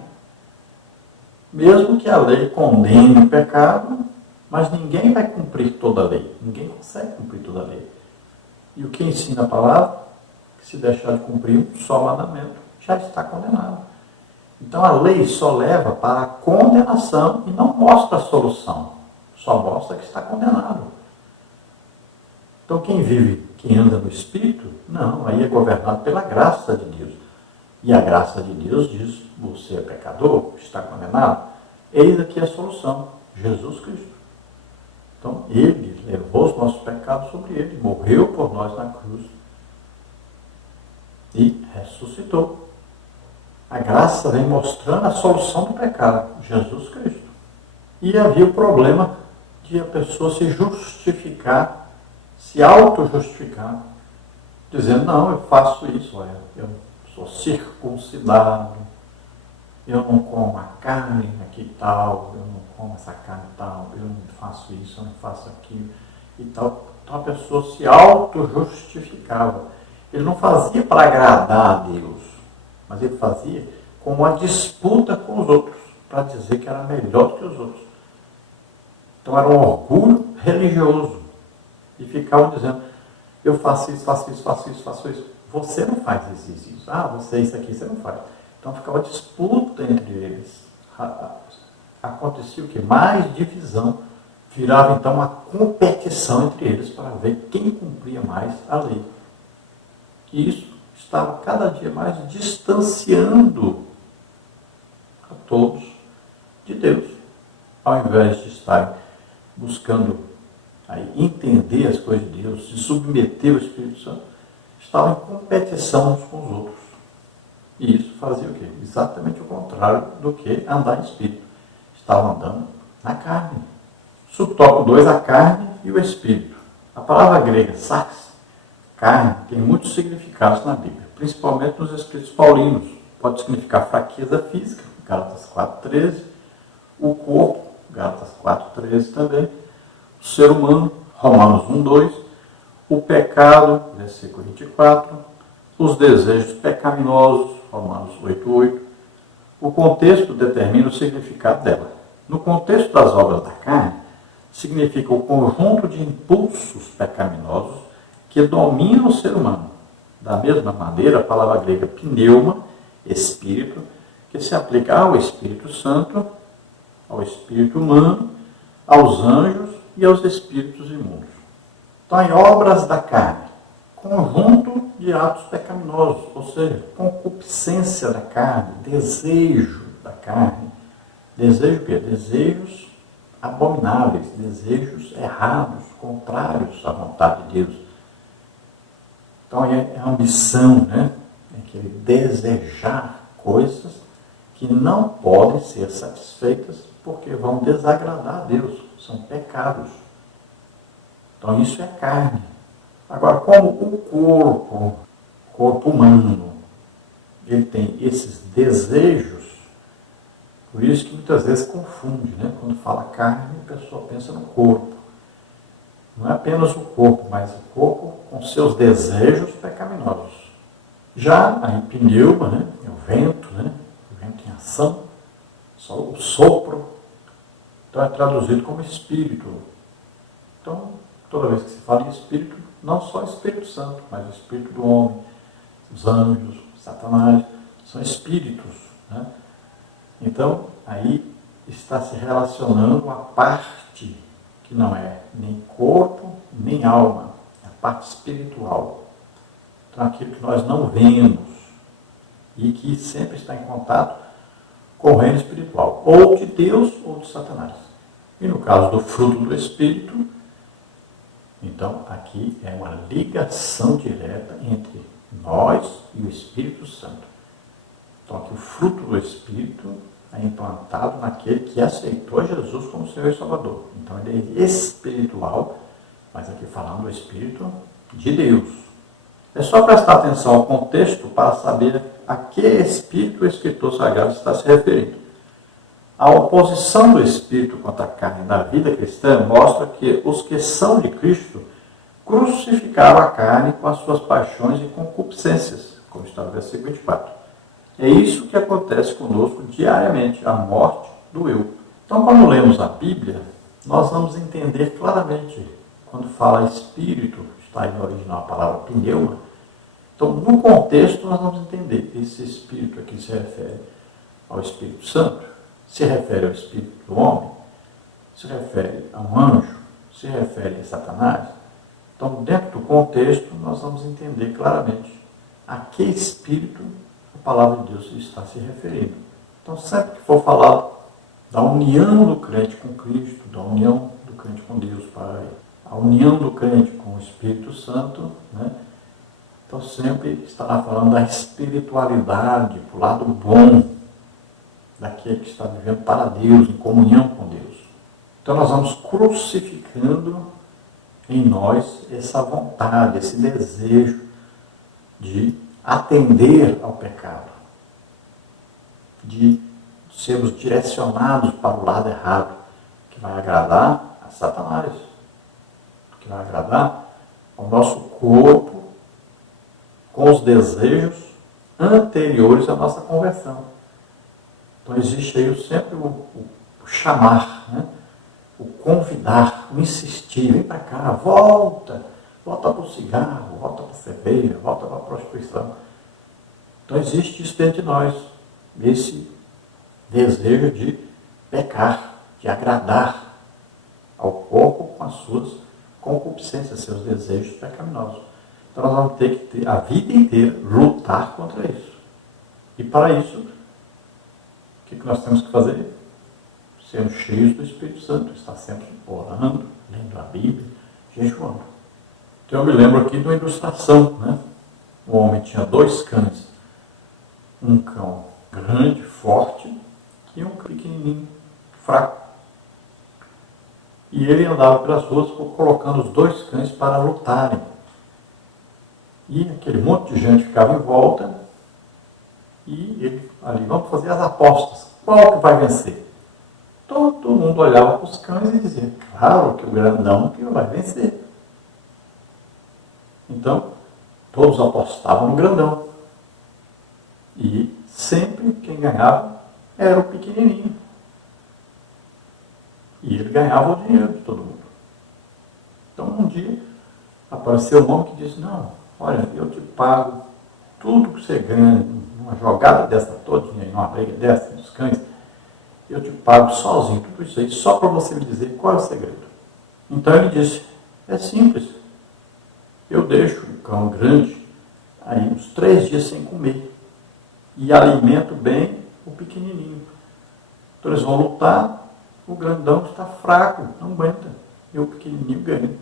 Mesmo que a lei condene o pecado, mas ninguém vai cumprir toda a lei. Ninguém consegue cumprir toda a lei. E o que ensina a palavra? Que se deixar de cumprir um só mandamento, já está condenado. Então a lei só leva para a condenação e não mostra a solução. Só mostra que está condenado. Então quem vive, quem anda no Espírito, não, aí é governado pela graça de Deus. E a graça de Deus diz, você é pecador, está condenado. Eis aqui a solução, Jesus Cristo. Então, Ele levou os nossos pecados sobre Ele, morreu por nós na cruz e ressuscitou. A graça vem mostrando a solução do pecado, Jesus Cristo. E havia o problema de a pessoa se justificar, se auto-justificar, dizendo, não, eu faço isso, olha, eu sou circuncidado, eu não como a carne aqui e tal, eu não como essa carne e tal, eu não faço isso, eu não faço aquilo e tal. Então a pessoa se auto-justificava. Ele não fazia para agradar a Deus, mas ele fazia com uma disputa com os outros, para dizer que era melhor do que os outros. Então era um orgulho religioso. E ficavam dizendo, eu faço isso, faço isso, faço isso, faço isso. Você não faz isso. Ah, você isso aqui, você não faz. Então ficava disputa entre eles. Acontecia o quê? Mais divisão. Virava então uma competição entre eles para ver quem cumpria mais a lei. E isso estava cada dia mais distanciando a todos de Deus. Ao invés de estarem buscando aí, entender as coisas de Deus, se submeter ao Espírito Santo, estavam em competição uns com os outros. E isso fazia o quê? Exatamente o contrário do que andar em Espírito. Estavam andando na carne. Subtópico 2, a carne e o Espírito. A palavra grega, sarx, carne, tem muitos significados na Bíblia, principalmente nos escritos paulinos. Pode significar fraqueza física, Gálatas 4,13, o corpo, Gálatas 4,13 também, o ser humano, Romanos 1,2, o pecado, versículo 24, os desejos pecaminosos, Romanos 8,8. O contexto determina o significado dela. No contexto das obras da carne, significa o conjunto de impulsos pecaminosos que dominam o ser humano. Da mesma maneira, a palavra grega pneuma, espírito, que se aplica ao Espírito Santo, ao espírito humano, aos anjos e aos espíritos imundos. Então, em obras da carne, conjunto de atos pecaminosos, ou seja, concupiscência da carne, desejo da carne. Desejo o quê? Desejos abomináveis, desejos errados, contrários à vontade de Deus. Então é a ambição, né? É aquele desejar coisas que não podem ser satisfeitas porque vão desagradar a Deus, são pecados. Então isso é carne. Agora, como o corpo humano, ele tem esses desejos, por isso que muitas vezes confunde, né? Quando fala carne, a pessoa pensa no corpo. Não é apenas o corpo, mas o corpo com seus desejos pecaminosos. Já a pneuma, né? É o vento, né? O vento em ação, só o sopro. Então é traduzido como espírito. Então, toda vez que se fala em espírito, não só o Espírito Santo, mas o espírito do homem, os anjos, Satanás, são espíritos, né? Então, aí está se relacionando a parte que não é nem corpo, nem alma, é a parte espiritual. Então, aquilo que nós não vemos e que sempre está em contato com o reino espiritual, ou de Deus ou de Satanás. E no caso do fruto do Espírito, então, aqui é uma ligação direta entre nós e o Espírito Santo. Então, aqui o fruto do Espírito é implantado naquele que aceitou Jesus como Senhor e Salvador. Então, ele é espiritual mas aqui falando do Espírito de Deus. É só prestar atenção ao contexto para saber a que Espírito o escritor sagrado está se referindo. A oposição do Espírito contra a carne na vida cristã mostra que os que são de Cristo crucificaram a carne com as suas paixões e concupiscências, como está no versículo 24. É isso que acontece conosco diariamente, a morte do eu. Então, quando lemos a Bíblia, nós vamos entender claramente, quando fala espírito, está aí no original a palavra pneuma. Então, no contexto, nós vamos entender que esse espírito aqui se refere ao Espírito Santo, se refere ao espírito do homem, se refere a um anjo, se refere a Satanás. Então, dentro do contexto, nós vamos entender claramente a que espírito a palavra de Deus está se referindo. Então, sempre que for falado da união do crente com Cristo, da união do crente com Deus Pai, a união do crente com o Espírito Santo, né? Então, sempre estará falando da espiritualidade, do lado bom, daquele que está vivendo para Deus, em comunhão com Deus. Então, nós vamos crucificando em nós essa vontade, esse desejo de atender ao pecado, de sermos direcionados para o lado errado, que vai agradar a Satanás, que vai agradar ao nosso corpo com os desejos anteriores à nossa conversão. Então existe aí sempre o chamar, né? O convidar, o insistir, vem para cá, volta para o cigarro, volta para a cerveja, volta para a prostituição. Então existe isso dentro de nós, esse desejo de pecar, de agradar ao corpo com as suas concupiscências, seus desejos pecaminosos. Então nós vamos ter que a vida inteira lutar contra isso. E para isso, o que nós temos que fazer? Sermos cheios do Espírito Santo, estar sempre orando, lendo a Bíblia, jejuando. Então eu me lembro aqui de uma ilustração, né? O homem tinha 2 cães, um cão grande, forte, e um pequenininho, fraco. E ele andava pelas ruas colocando os 2 cães para lutarem. E aquele monte de gente ficava em volta, e ele ali, vamos fazer as apostas. Qual que vai vencer? Todo mundo olhava para os cães e dizia, claro que o grandão que vai vencer. Então, todos apostavam no grandão. E sempre quem ganhava era o pequenininho. E ele ganhava o dinheiro de todo mundo. Então, um dia, apareceu um homem que disse, não, olha, eu te pago tudo que você ganha numa jogada dessa todinha, numa briga dessa, dos cães, eu te pago sozinho, tudo isso aí, só para você me dizer qual é o segredo. Então ele disse, é simples, eu deixo um cão grande aí uns 3 dias sem comer e alimento bem o pequenininho. Então eles vão lutar, o grandão está fraco, não aguenta, e o pequenininho ganha.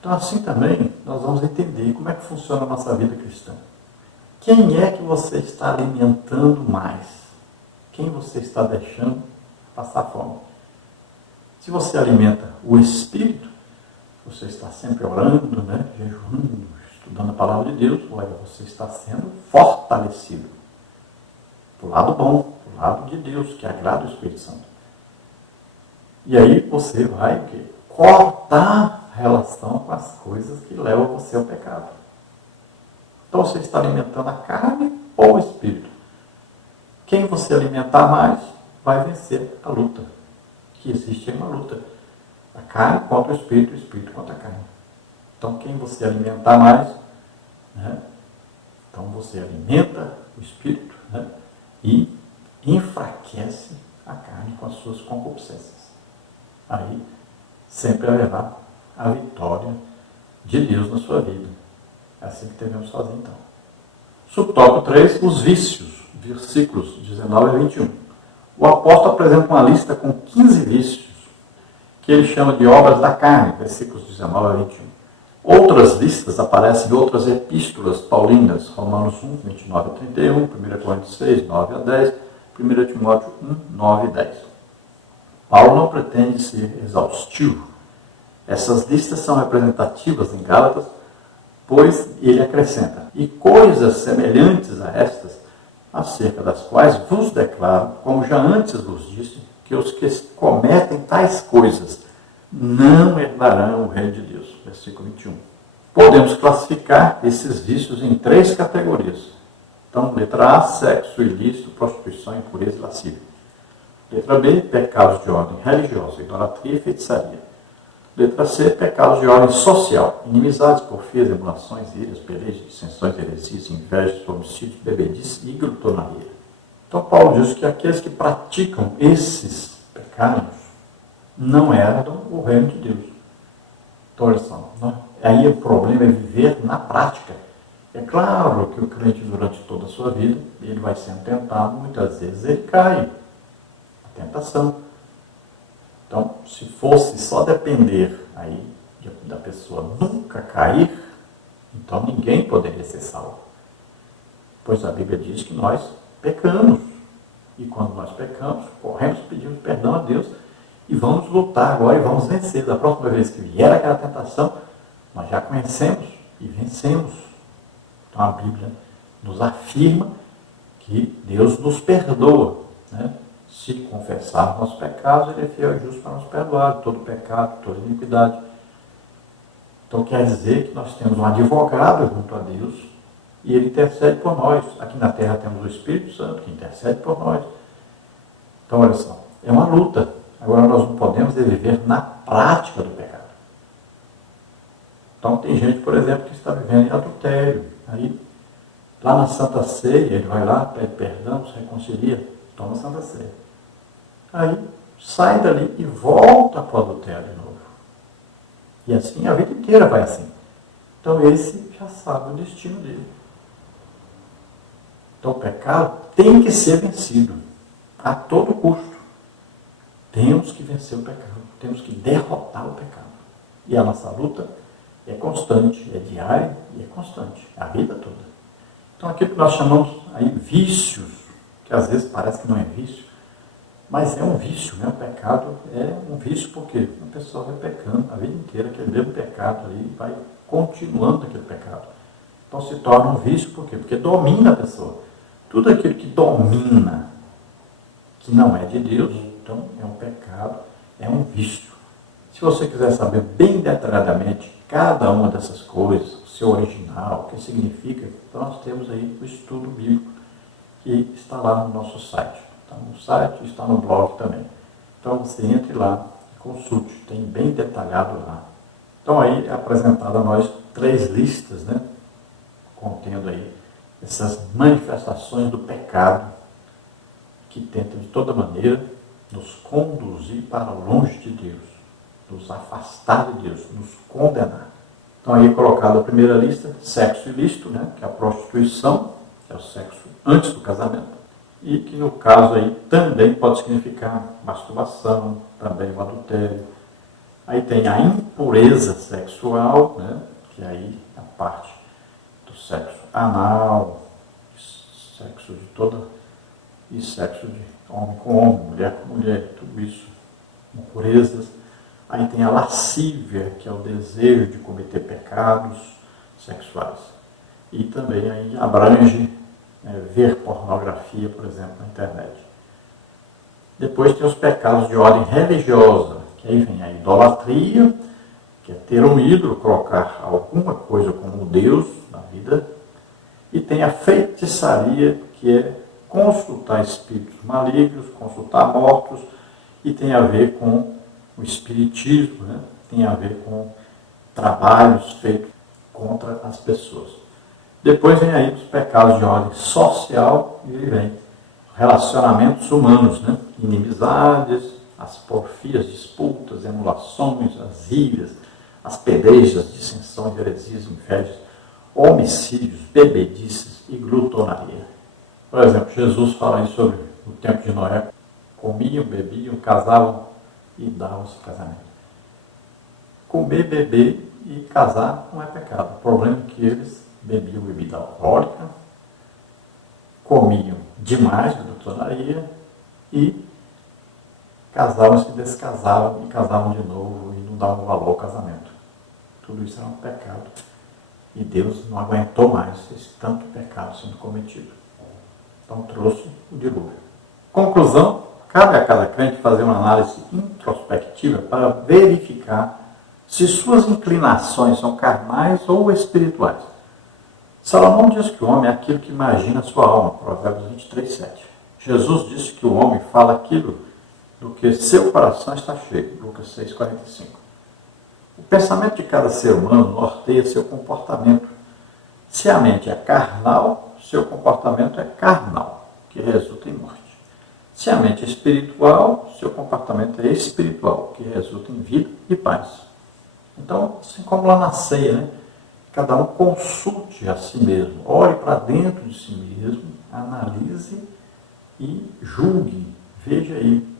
Então assim também nós vamos entender como é que funciona a nossa vida cristã. Quem é que você está alimentando mais? Quem você está deixando passar fome? Se você alimenta o Espírito, você está sempre orando, né, jejuando, estudando a palavra de Deus, olha, você está sendo fortalecido. Do lado bom, do lado de Deus, que agrada o Espírito Santo. E aí você vai cortar a relação com as coisas que levam você ao pecado. Então você está alimentando a carne ou o Espírito? Quem você alimentar mais vai vencer a luta. Que existe uma luta. A carne contra o Espírito contra a carne. Então quem você alimentar mais, né? Então você alimenta o Espírito, né? E enfraquece a carne com as suas concupiscências. Aí sempre vai levar a vitória de Deus na sua vida. É assim que devemos fazer então. Subtópico 3, os vícios, versículos 19 a 21. O apóstolo apresenta uma lista com 15 vícios, que ele chama de obras da carne, versículos 19 a 21. Outras listas aparecem em outras epístolas paulinas, Romanos 1, 29 a 31, 1 Coríntios 6, 9 a 10, 1 Timóteo 1, 9 e 10. Paulo não pretende ser exaustivo Essas listas são representativas em Gálatas, pois ele acrescenta: e coisas semelhantes a estas, acerca das quais vos declaro, como já antes vos disse, que os que cometem tais coisas não herdarão o reino de Deus. Versículo 21. Podemos classificar esses vícios em 3 categorias. Então, letra A, sexo ilícito, prostituição, impureza e lascívia. Letra B, pecados de ordem religiosa, idolatria e feitiçaria. Letra C, pecados de ordem social, inimizades, porfias, emulações, iras, pelejas, dissensões, heresias, invejas, homicídios, bebedices e glutonaria. Então, Paulo diz que aqueles que praticam esses pecados não herdam o reino de Deus. Então, olha só, aí o problema é viver na prática. É claro que o crente, durante toda a sua vida, ele vai sendo tentado, muitas vezes ele cai. A tentação. Então, se fosse só depender aí da pessoa nunca cair, então ninguém poderia ser salvo. Pois a Bíblia diz que nós pecamos. E quando nós pecamos, corremos, pedimos perdão a Deus e vamos lutar agora e vamos vencer. Da próxima vez que vier aquela tentação, nós já conhecemos e vencemos. Então a Bíblia nos afirma que Deus nos perdoa, né? Se confessarmos nossos pecados, Ele é fiel e justo para nos perdoar de todo pecado, toda iniquidade. Então quer dizer que nós temos um advogado junto a Deus e Ele intercede por nós. Aqui na terra temos o Espírito Santo que intercede por nós. Então olha só, é uma luta. Agora nós não podemos viver na prática do pecado. Então tem gente, por exemplo, que está vivendo em adultério. Aí, lá na Santa Ceia, ele vai lá, pede perdão, se reconcilia, toma a Santa Ceia. Aí sai dali e volta para o adultério de novo. E assim a vida inteira vai assim. Então esse já sabe o destino dele. Então o pecado tem que ser vencido a todo custo. Temos que vencer o pecado, temos que derrotar o pecado. E a nossa luta é constante, é diária e é constante, a vida toda. Então aquilo que nós chamamos aí vícios, que às vezes parece que não é vício, mas é um vício, né? O pecado é um vício porque a pessoa vai pecando a vida inteira, aquele mesmo pecado ali, vai continuando aquele pecado. Então se torna um vício por quê? Porque domina a pessoa. Tudo aquilo que domina, que não é de Deus, então é um pecado, é um vício. Se você quiser saber bem detalhadamente cada uma dessas coisas, o seu original, o que significa, então nós temos aí o estudo bíblico que está lá no nosso site. Está no site e está no blog também. Então você entre lá e consulte, tem bem detalhado lá. Então aí é apresentado a nós 3 listas, né, contendo aí essas manifestações do pecado que tentam de toda maneira nos conduzir para longe de Deus, nos afastar de Deus, nos condenar. Então aí é colocada a primeira lista, sexo ilícito, né, que é a prostituição, que é o sexo antes do casamento, e que no caso aí também pode significar masturbação, também o adultério. Aí tem a impureza sexual, né, que aí é a parte do sexo anal, sexo de toda, e sexo de homem com homem, mulher com mulher, tudo isso, impurezas. Aí tem a lascívia, que é o desejo de cometer pecados sexuais. E também aí abrange ver pornografia, por exemplo, na internet. Depois tem os pecados de ordem religiosa, que aí vem a idolatria, que é ter um ídolo, colocar alguma coisa como Deus na vida. E tem a feitiçaria, que é consultar espíritos malignos, consultar mortos, e tem a ver com o espiritismo, né? Tem a ver com trabalhos feitos contra as pessoas. Depois vem aí os pecados de ordem social, e aí vem relacionamentos humanos, né? Inimizades, as porfias, disputas, emulações, as iras, as pelejas, dissensões, heresias, invejas, homicídios, bebedices e glutonaria. Por exemplo, Jesus fala aí sobre o tempo de Noé: comiam, bebiam, casavam e davam-se casamento. Comer, beber e casar não é pecado. O problema é que eles bebiam bebida alcoólica, comiam demais, glutonaria, e casavam-se, descasavam e casavam de novo e não não davam valor ao casamento. Tudo isso era um pecado. E Deus não aguentou mais esse tanto pecado sendo cometido. Então trouxe o dilúvio. Conclusão, cabe a cada crente fazer uma análise introspectiva para verificar se suas inclinações são carnais ou espirituais. Salomão diz que o homem é aquilo que imagina a sua alma, Provérbios 23, 7. Jesus disse que o homem fala aquilo do que seu coração está cheio, Lucas 6, 45. O pensamento de cada ser humano norteia seu comportamento. Se a mente é carnal, seu comportamento é carnal, que resulta em morte. Se a mente é espiritual, seu comportamento é espiritual, que resulta em vida e paz. Então, assim como lá na ceia, né? Cada um consulte a si mesmo, olhe para dentro de si mesmo, analise e julgue. Veja aí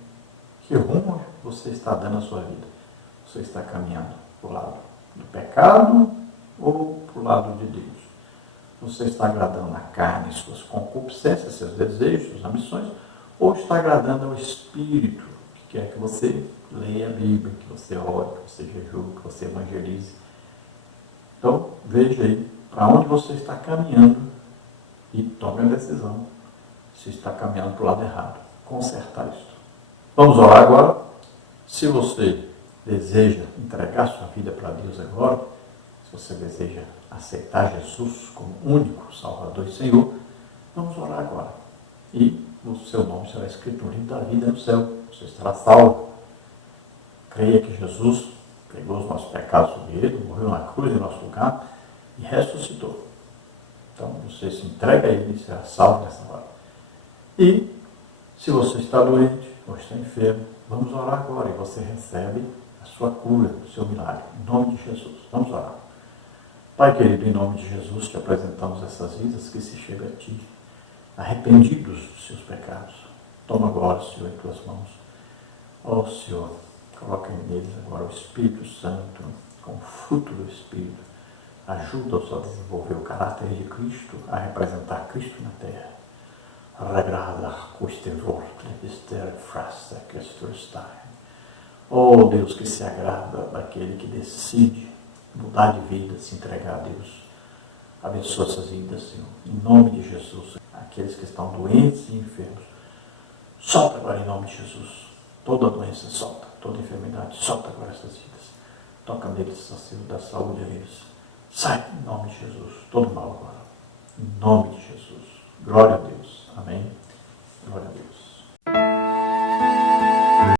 que rumo você está dando à sua vida. Você está caminhando para o lado do pecado ou para o lado de Deus? Você está agradando a carne, suas concupiscências, seus desejos, suas ambições, ou está agradando ao Espírito, que quer que você leia a Bíblia, que você ore, que você jejue, que você evangelize? Então, veja aí para onde você está caminhando e tome a decisão se está caminhando para o lado errado. Consertar isso. Vamos orar agora. Se você deseja entregar sua vida para Deus agora, se você deseja aceitar Jesus como único Salvador e Senhor, vamos orar agora. E o seu nome será escrito no livro da vida no céu. Você estará salvo. Creia que Jesus pegou os nossos pecados sobre ele, morreu na cruz em nosso lugar e ressuscitou. Então você se entrega a ele e será salvo nessa hora. E se você está doente ou está enfermo, vamos orar agora e você recebe a sua cura, o seu milagre, em nome de Jesus. Vamos orar. Pai querido, em nome de Jesus, te apresentamos essas vidas que se chegam a Ti, arrependidos dos seus pecados. Toma agora, Senhor, em Tuas mãos. Ó Senhor, coloca neles agora o Espírito Santo, com o fruto do Espírito. Ajuda-os a desenvolver o caráter de Cristo, a representar Cristo na terra. Regrada custe vort, lebester frasta questorstein. Oh Deus, que se agrada daquele que decide mudar de vida, se entregar a Deus. Abençoa essas vidas, Senhor, em nome de Jesus. Aqueles que estão doentes e enfermos, solta agora em nome de Jesus. Toda doença solta, toda enfermidade solta agora essas vidas. Toca neles, Senhor, da saúde a eles. Sai em nome de Jesus, todo mal agora. Em nome de Jesus. Glória a Deus. Amém. Glória a Deus.